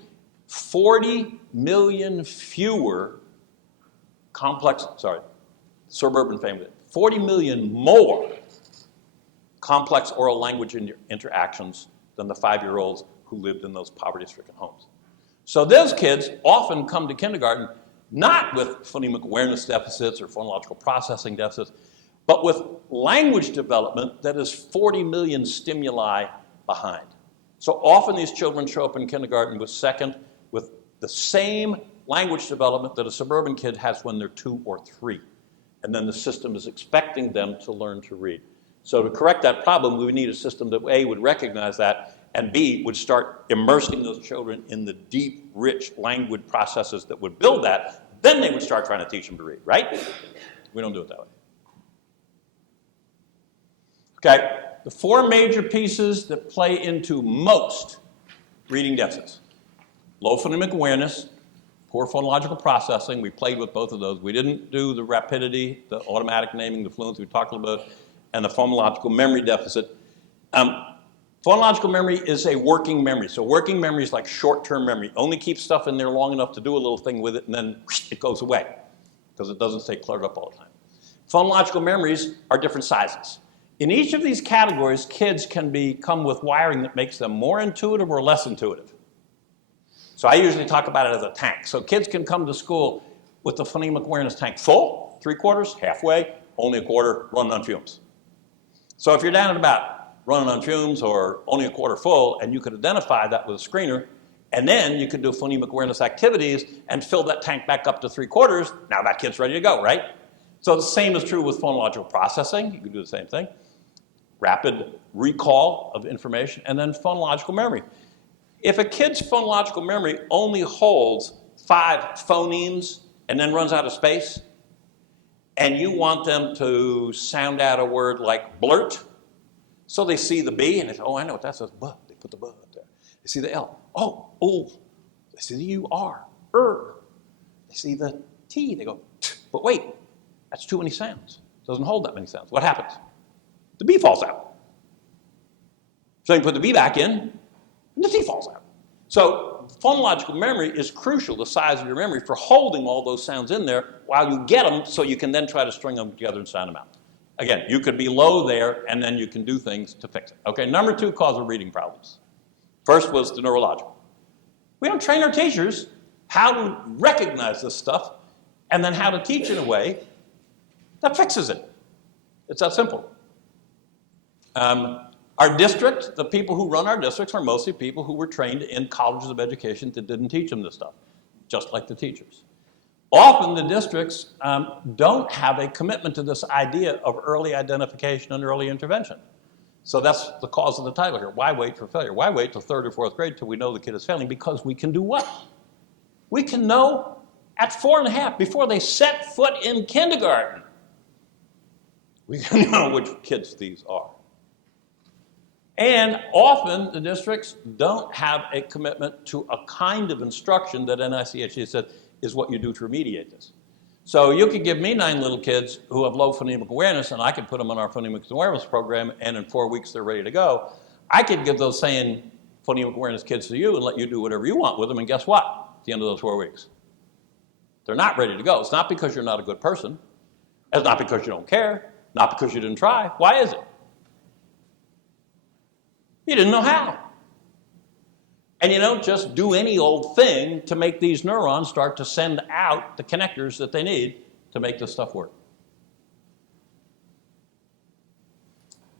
40 million fewer suburban families, 40 million more complex oral language interactions than the 5-year-olds who lived in those poverty-stricken homes. So those kids often come to kindergarten not with phonemic awareness deficits or phonological processing deficits, but with language development that is 40 million stimuli behind. So often these children show up in kindergarten with the same language development that a suburban kid has when they're 2 or 3. And then the system is expecting them to learn to read. So to correct that problem, we would need a system that A, would recognize that, and B, would start immersing those children in the deep, rich language processes that would build that. Then they would start trying to teach them to read, right? We don't do it that way. Okay, the 4 major pieces that play into most reading deficits. Low phonemic awareness, poor phonological processing. We played with both of those. We didn't do the rapidity, the automatic naming, the fluency we talked about, and the phonological memory deficit. Phonological memory is a working memory. So working memory is like short-term memory. Only keep stuff in there long enough to do a little thing with it, and then it goes away because it doesn't stay cluttered up all the time. Phonological memories are different sizes. In each of these categories, kids can come with wiring that makes them more intuitive or less intuitive. So I usually talk about it as a tank. So kids can come to school with the phonemic awareness tank full, 3/4, halfway, only 1/4, running on fumes. So if you're down at about running on fumes or only 1/4 full, and you could identify that with a screener, and then you could do phonemic awareness activities and fill that tank back up to 3/4, now that kid's ready to go, right? So the same is true with phonological processing. You can do the same thing. Rapid recall of information, and then phonological memory. If a kid's phonological memory only holds 5 phonemes and then runs out of space, and you want them to sound out a word like blurt, so they see the B and they say, oh, I know what that says, buh. They put the buh up there. They see the L, oh, ooh. They see the U, R, They see the T, they go, T. But wait, that's too many sounds. It doesn't hold that many sounds. What happens? The B falls out. So you put the B back in, and the T falls out. So phonological memory is crucial, the size of your memory, for holding all those sounds in there while you get them so you can then try to string them together and sound them out. Again, you could be low there, and then you can do things to fix it. Okay, number 2 cause of reading problems. First was the neurological. We don't train our teachers how to recognize this stuff and then how to teach in a way that fixes it. It's that simple. Our district, the people who run our districts are mostly people who were trained in colleges of education that didn't teach them this stuff, just like the teachers. Often the districts don't have a commitment to this idea of early identification and early intervention. So that's the cause of the title here. Why wait for failure? Why wait till 3rd or 4th grade till we know the kid is failing? Because we can do what? We can know at 4.5, before they set foot in kindergarten, we can know which kids these are. And often the districts don't have a commitment to a kind of instruction that NICHD said is what you do to remediate this. So you could give me 9 little kids who have low phonemic awareness, and I could put them in our Phonemic Awareness program, and in 4 weeks they're ready to go. I could give those same phonemic awareness kids to you and let you do whatever you want with them, and guess what? At the end of those 4 weeks, they're not ready to go. It's not because you're not a good person. It's not because you don't care. Not because you didn't try. Why is it? You didn't know how. And you don't just do any old thing to make these neurons start to send out the connectors that they need to make this stuff work.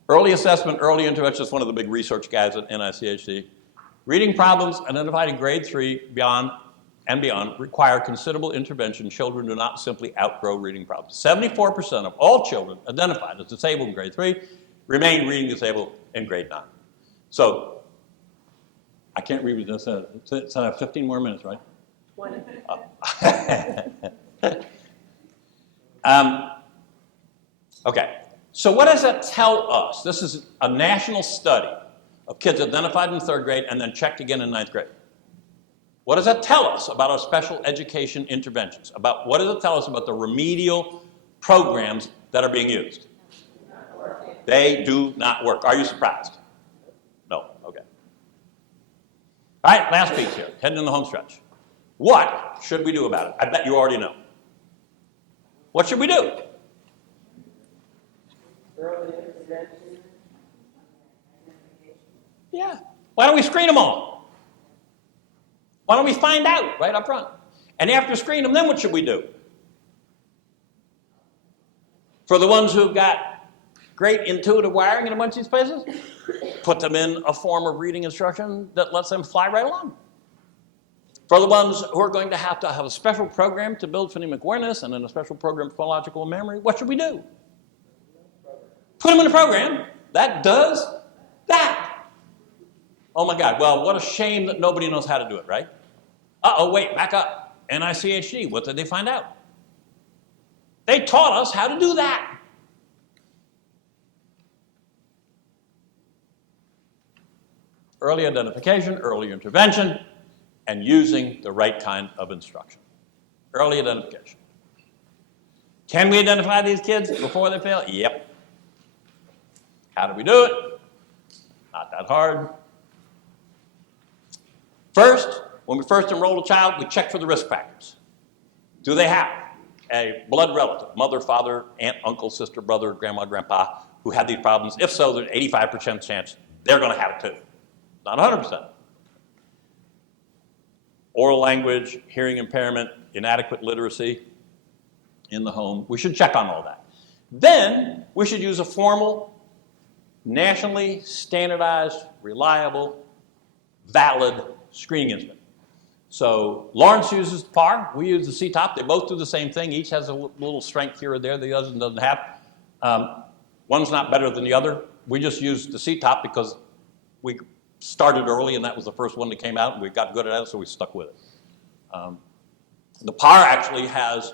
Early assessment, early intervention is one of the big research guys at NICHD. Reading problems identified in grade 3 and beyond require considerable intervention. Children do not simply outgrow reading problems. 74% of all children identified as disabled in grade 3 remain reading disabled in grade 9. So, I can't read with this. It's 15 more minutes, right? 20. Okay, so what does that tell us? This is a national study of kids identified in 3rd grade and then checked again in 9th grade. What does that tell us about our special education interventions? What does it tell us about the remedial programs that are being used? They do not work. Are you surprised? No, okay. All right, last piece here, heading in the home stretch. What should we do about it? I bet you already know. What should we do? Early intervention. Yeah. Why don't we screen them all? Why don't we find out right up front? And after screen them, then what should we do? For the ones who've got great intuitive wiring in a bunch of these places, put them in a form of reading instruction that lets them fly right along. For the ones who are going to have a special program to build phonemic awareness and then a special program for phonological memory, what should we do? Put them in a program that does that. Oh my God, well, what a shame that nobody knows how to do it, right? Uh-oh, wait, back up. NICHD, what did they find out? They taught us how to do that. Early identification, early intervention, and using the right kind of instruction. Early identification. Can we identify these kids before they fail? Yep. How do we do it? Not that hard. First, when we first enroll a child, we check for the risk factors. Do they have a blood relative, mother, father, aunt, uncle, sister, brother, grandma, grandpa, who had these problems? If so, there's an 85% chance they're going to have it too. Not 100%. Oral language, hearing impairment, inadequate literacy in the home. We should check on all that. Then we should use a formal, nationally standardized, reliable, valid screening instrument. So Lawrence uses the PAR, we use the CTOP. They both do the same thing. Each has a little strength here or there the other doesn't have. One's not better than the other. We just use the CTOP because we started early and that was the first one that came out and we got good at it, so we stuck with it. The PAR actually has,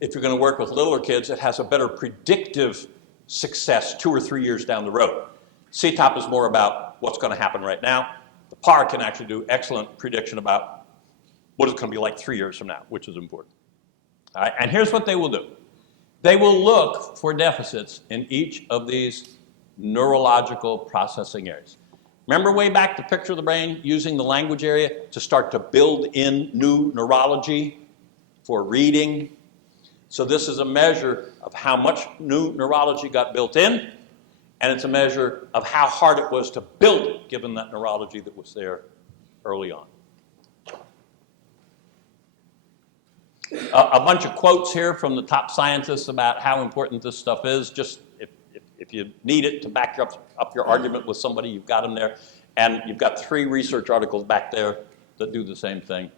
if you're going to work with littler kids, it has a better predictive success 2 or 3 years down the road. CTOP is more about what's going to happen right now. The PAR can actually do excellent prediction about what it's going to be like 3 years from now, which is important. All right, and here's what they will do. They will look for deficits in each of these neurological processing areas. Remember way back the picture of the brain using the language area to start to build in new neurology for reading? So this is a measure of how much new neurology got built in, and it's a measure of how hard it was to build it, given that neurology that was there early on. A bunch of quotes here from the top scientists about how important this stuff is. Just if you need it to back up your argument with somebody, you've got them there. And you've got 3 research articles back there that do the same thing.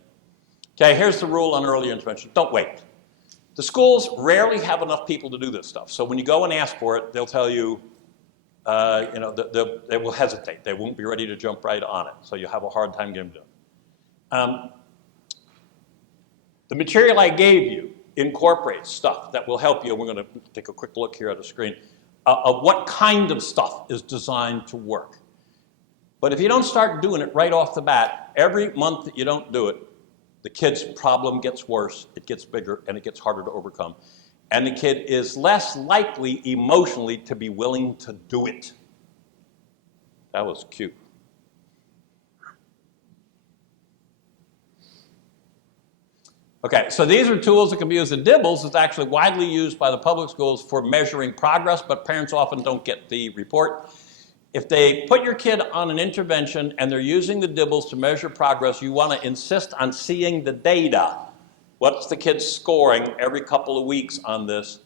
Okay, here's the rule on early intervention. Don't wait. The schools rarely have enough people to do this stuff. So when you go and ask for it, they'll tell you, they will hesitate. They won't be ready to jump right on it. So you have a hard time getting them done. The material I gave you incorporates stuff that will help you. We're going to take a quick look here at the screen of what kind of stuff is designed to work. But if you don't start doing it right off the bat, every month that you don't do it, the kid's problem gets worse, it gets bigger, and it gets harder to overcome. And the kid is less likely emotionally to be willing to do it. That was cute. Okay, so these are tools that can be used. The DIBELS is actually widely used by the public schools for measuring progress, but parents often don't get the report. If they put your kid on an intervention and they're using the DIBELS to measure progress, you want to insist on seeing the data. What's the kid scoring every couple of weeks on this?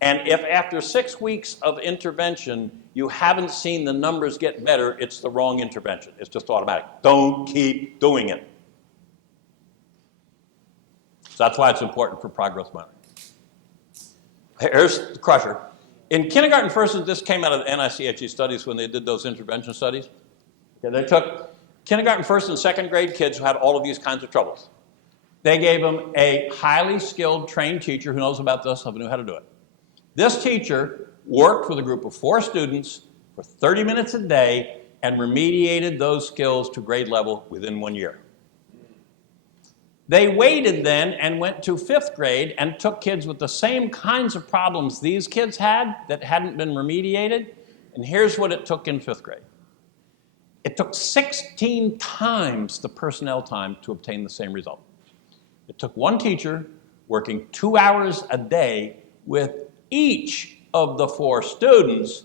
And if after 6 weeks of intervention you haven't seen the numbers get better, it's the wrong intervention. It's just automatic. Don't keep doing it. So that's why it's important for progress monitoring. Here's the crusher. In kindergarten first, this came out of the NICHE studies when they did those intervention studies. Okay, they took kindergarten first and second grade kids who had all of these kinds of troubles. They gave them a highly skilled, trained teacher who knows about this, who knew how to do it. This teacher worked with a group of 4 students for 30 minutes a day and remediated those skills to grade level within 1 year. They waited then and went to 5th grade and took kids with the same kinds of problems these kids had that hadn't been remediated. And here's what it took in 5th grade. It took 16 times the personnel time to obtain the same result. It took one teacher working 2 hours a day with each of the 4 students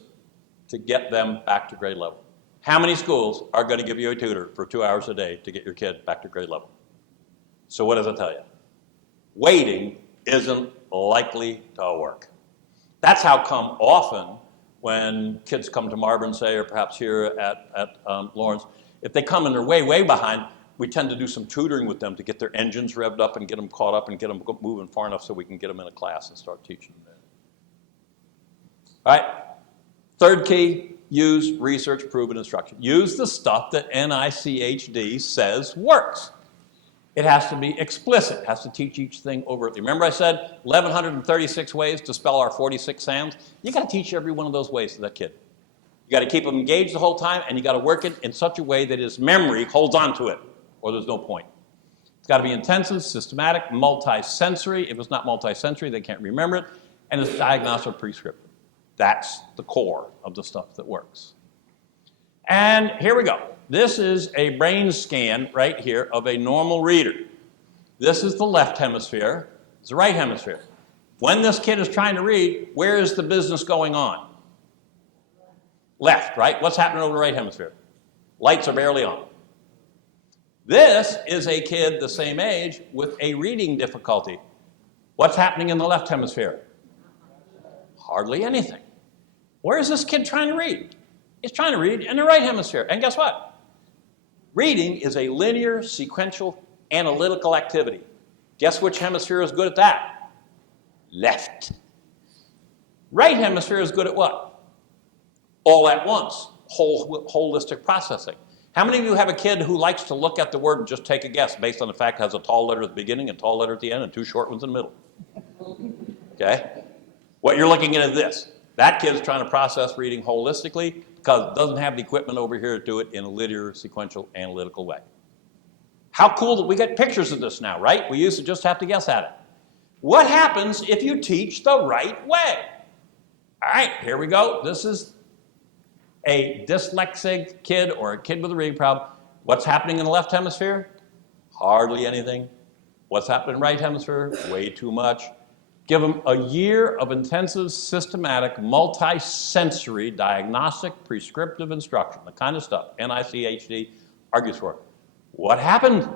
to get them back to grade level. How many schools are going to give you a tutor for 2 hours a day to get your kid back to grade level? So what does it tell you? Waiting isn't likely to work. That's how come often when kids come to Marvin, say, or perhaps here at Lawrence, if they come and they're way, way behind, we tend to do some tutoring with them to get their engines revved up and get them caught up and get them moving far enough so we can get them in a class and start teaching them. All right, third key, use research-proven instruction. Use the stuff that NICHD says works. It has to be explicit. It has to teach each thing overtly. Remember I said 1,136 ways to spell our 46 sounds? You got to teach every one of those ways to that kid. You got to keep them engaged the whole time, and you got to work it in such a way that his memory holds on to it, or there's no point. It's got to be intensive, systematic, multi-sensory. If it's not multi-sensory, they can't remember it, and it's diagnostic prescriptive. That's the core of the stuff that works. And here we go. This is a brain scan right here of a normal reader. This is the left hemisphere. It's the right hemisphere. When this kid is trying to read, where is the business going on? Left, right? What's happening over the right hemisphere? Lights are barely on. This is a kid the same age with a reading difficulty. What's happening in the left hemisphere? Hardly anything. Where is this kid trying to read? He's trying to read in the right hemisphere. And guess what? Reading is a linear, sequential, analytical activity. Guess which hemisphere is good at that? Left. Right hemisphere is good at what? All at once, holistic processing. How many of you have a kid who likes to look at the word and just take a guess based on the fact it has a tall letter at the beginning, a tall letter at the end, and 2 short ones in the middle? Okay? What you're looking at is this. That kid's trying to process reading holistically because it doesn't have the equipment over here to do it in a linear, sequential, analytical way. How cool that we get pictures of this now, right? We used to just have to guess at it. What happens if you teach the right way? All right, here we go. This is a dyslexic kid or a kid with a reading problem. What's happening in the left hemisphere? Hardly anything. What's happening in the right hemisphere? Way too much. Give them a year of intensive, systematic, multi-sensory, diagnostic, prescriptive instruction, the kind of stuff NICHD argues for. What happened?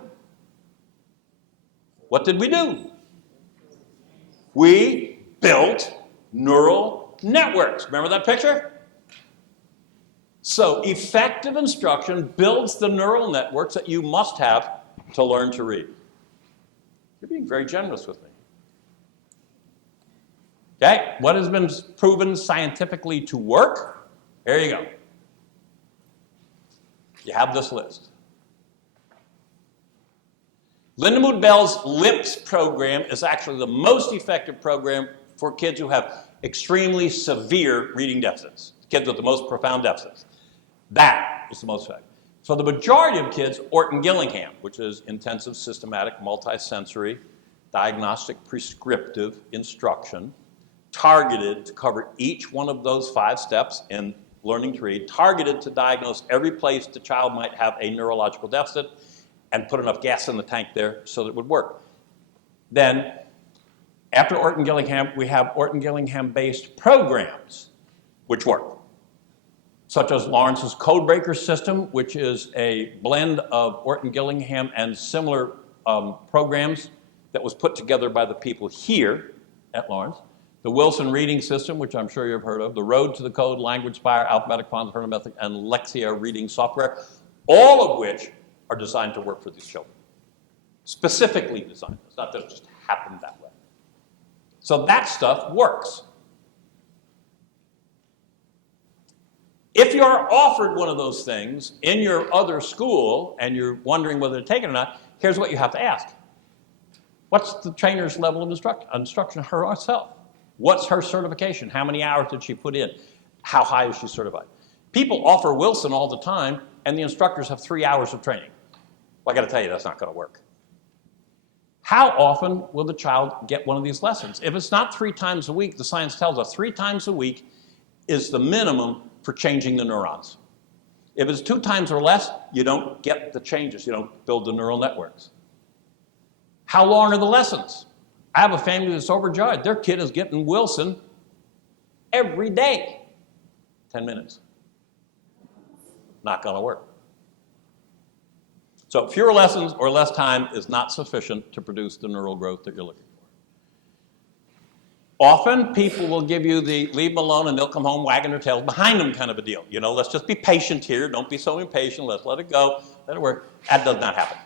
What did we do? We built neural networks. Remember that picture? So effective instruction builds the neural networks that you must have to learn to read. You're being very generous with me. Okay, what has been proven scientifically to work? There you go. You have this list. Lindemood Bell's LIPS program is actually the most effective program for kids who have extremely severe reading deficits, kids with the most profound deficits. That is the most effective. For the majority of kids, Orton-Gillingham, which is intensive, systematic, multisensory, diagnostic, prescriptive instruction, targeted to cover each one of those 5 steps in learning to read, targeted to diagnose every place the child might have a neurological deficit and put enough gas in the tank there so that it would work. Then, after Orton-Gillingham, we have Orton-Gillingham-based programs which work, such as Lawrence's Codebreaker system, which is a blend of Orton-Gillingham and similar programs that was put together by the people here at Lawrence. The Wilson Reading System, which I'm sure you've heard of, the Road to the Code, Language Spire, Alphabetic Fonts, Phonemic, and Lexia reading software, all of which are designed to work for these children. Specifically designed. It's not that it just happened that way. So that stuff works. If you're offered one of those things in your other school and you're wondering whether to take it or not, here's what you have to ask. What's the trainer's level of instruction herself? What's her certification? How many hours did she put in? How high is she certified? People offer Wilson all the time, and the instructors have 3 hours of training. Well, I got to tell you, that's not going to work. How often will the child get one of these lessons? If it's not 3 times a week, the science tells us 3 times a week is the minimum for changing the neurons. If it's 2 times or less, you don't get the changes. You don't build the neural networks. How long are the lessons? I have a family that's overjoyed. Their kid is getting Wilson every day. 10 minutes. Not going to work. So fewer lessons or less time is not sufficient to produce the neural growth that you're looking for. Often people will give you the leave them alone and they'll come home wagging their tails behind them kind of a deal. You know, let's just be patient here. Don't be so impatient. Let's let it go. Let it work. That does not happen.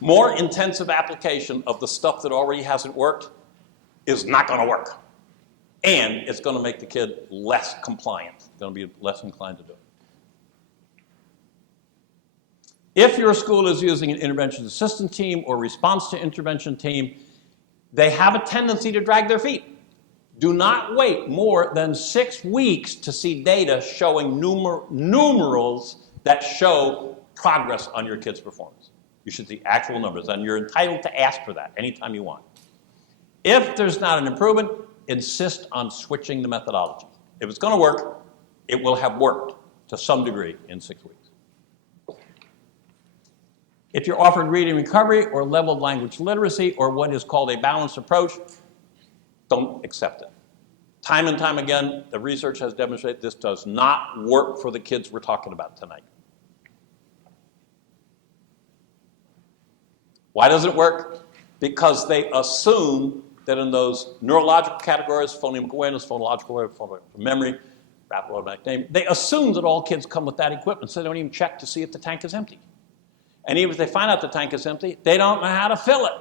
More intensive application of the stuff that already hasn't worked is not going to work. And it's going to make the kid less compliant. Going to be less inclined to do it. If your school is using an intervention assistance team or response to intervention team, they have a tendency to drag their feet. Do not wait more than 6 weeks to see data showing numerals that show progress on your kid's performance. You should see actual numbers, and you're entitled to ask for that anytime you want. If there's not an improvement, insist on switching the methodology. If it's going to work, it will have worked to some degree in 6 weeks. If you're offered reading recovery or leveled language literacy or what is called a balanced approach, don't accept it. Time and time again, the research has demonstrated this does not work for the kids we're talking about tonight. Why does it work? Because they assume that in those neurological categories, phonemic awareness, phonological awareness, phonological memory, rapid automatic naming, they assume that all kids come with that equipment, so they don't even check to see if the tank is empty. And even if they find out the tank is empty, they don't know how to fill it.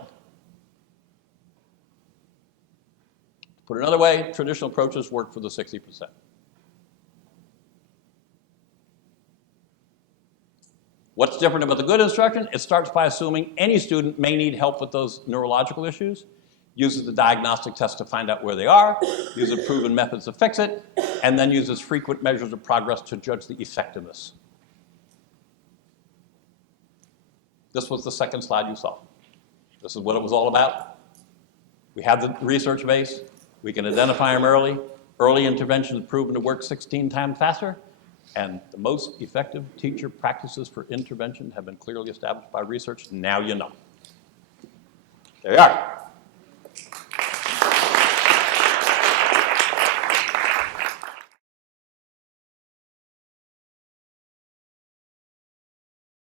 Put it another way, traditional approaches work for the 60%. What's different about the good instruction? It starts by assuming any student may need help with those neurological issues, uses the diagnostic test to find out where they are, uses proven methods to fix it, and then uses frequent measures of progress to judge the effectiveness. This was the second slide you saw. This is what it was all about. We have the research base. We can identify them early. Early intervention is proven to work 16 times faster. And the most effective teacher practices for intervention have been clearly established by research. Now you know. There you are.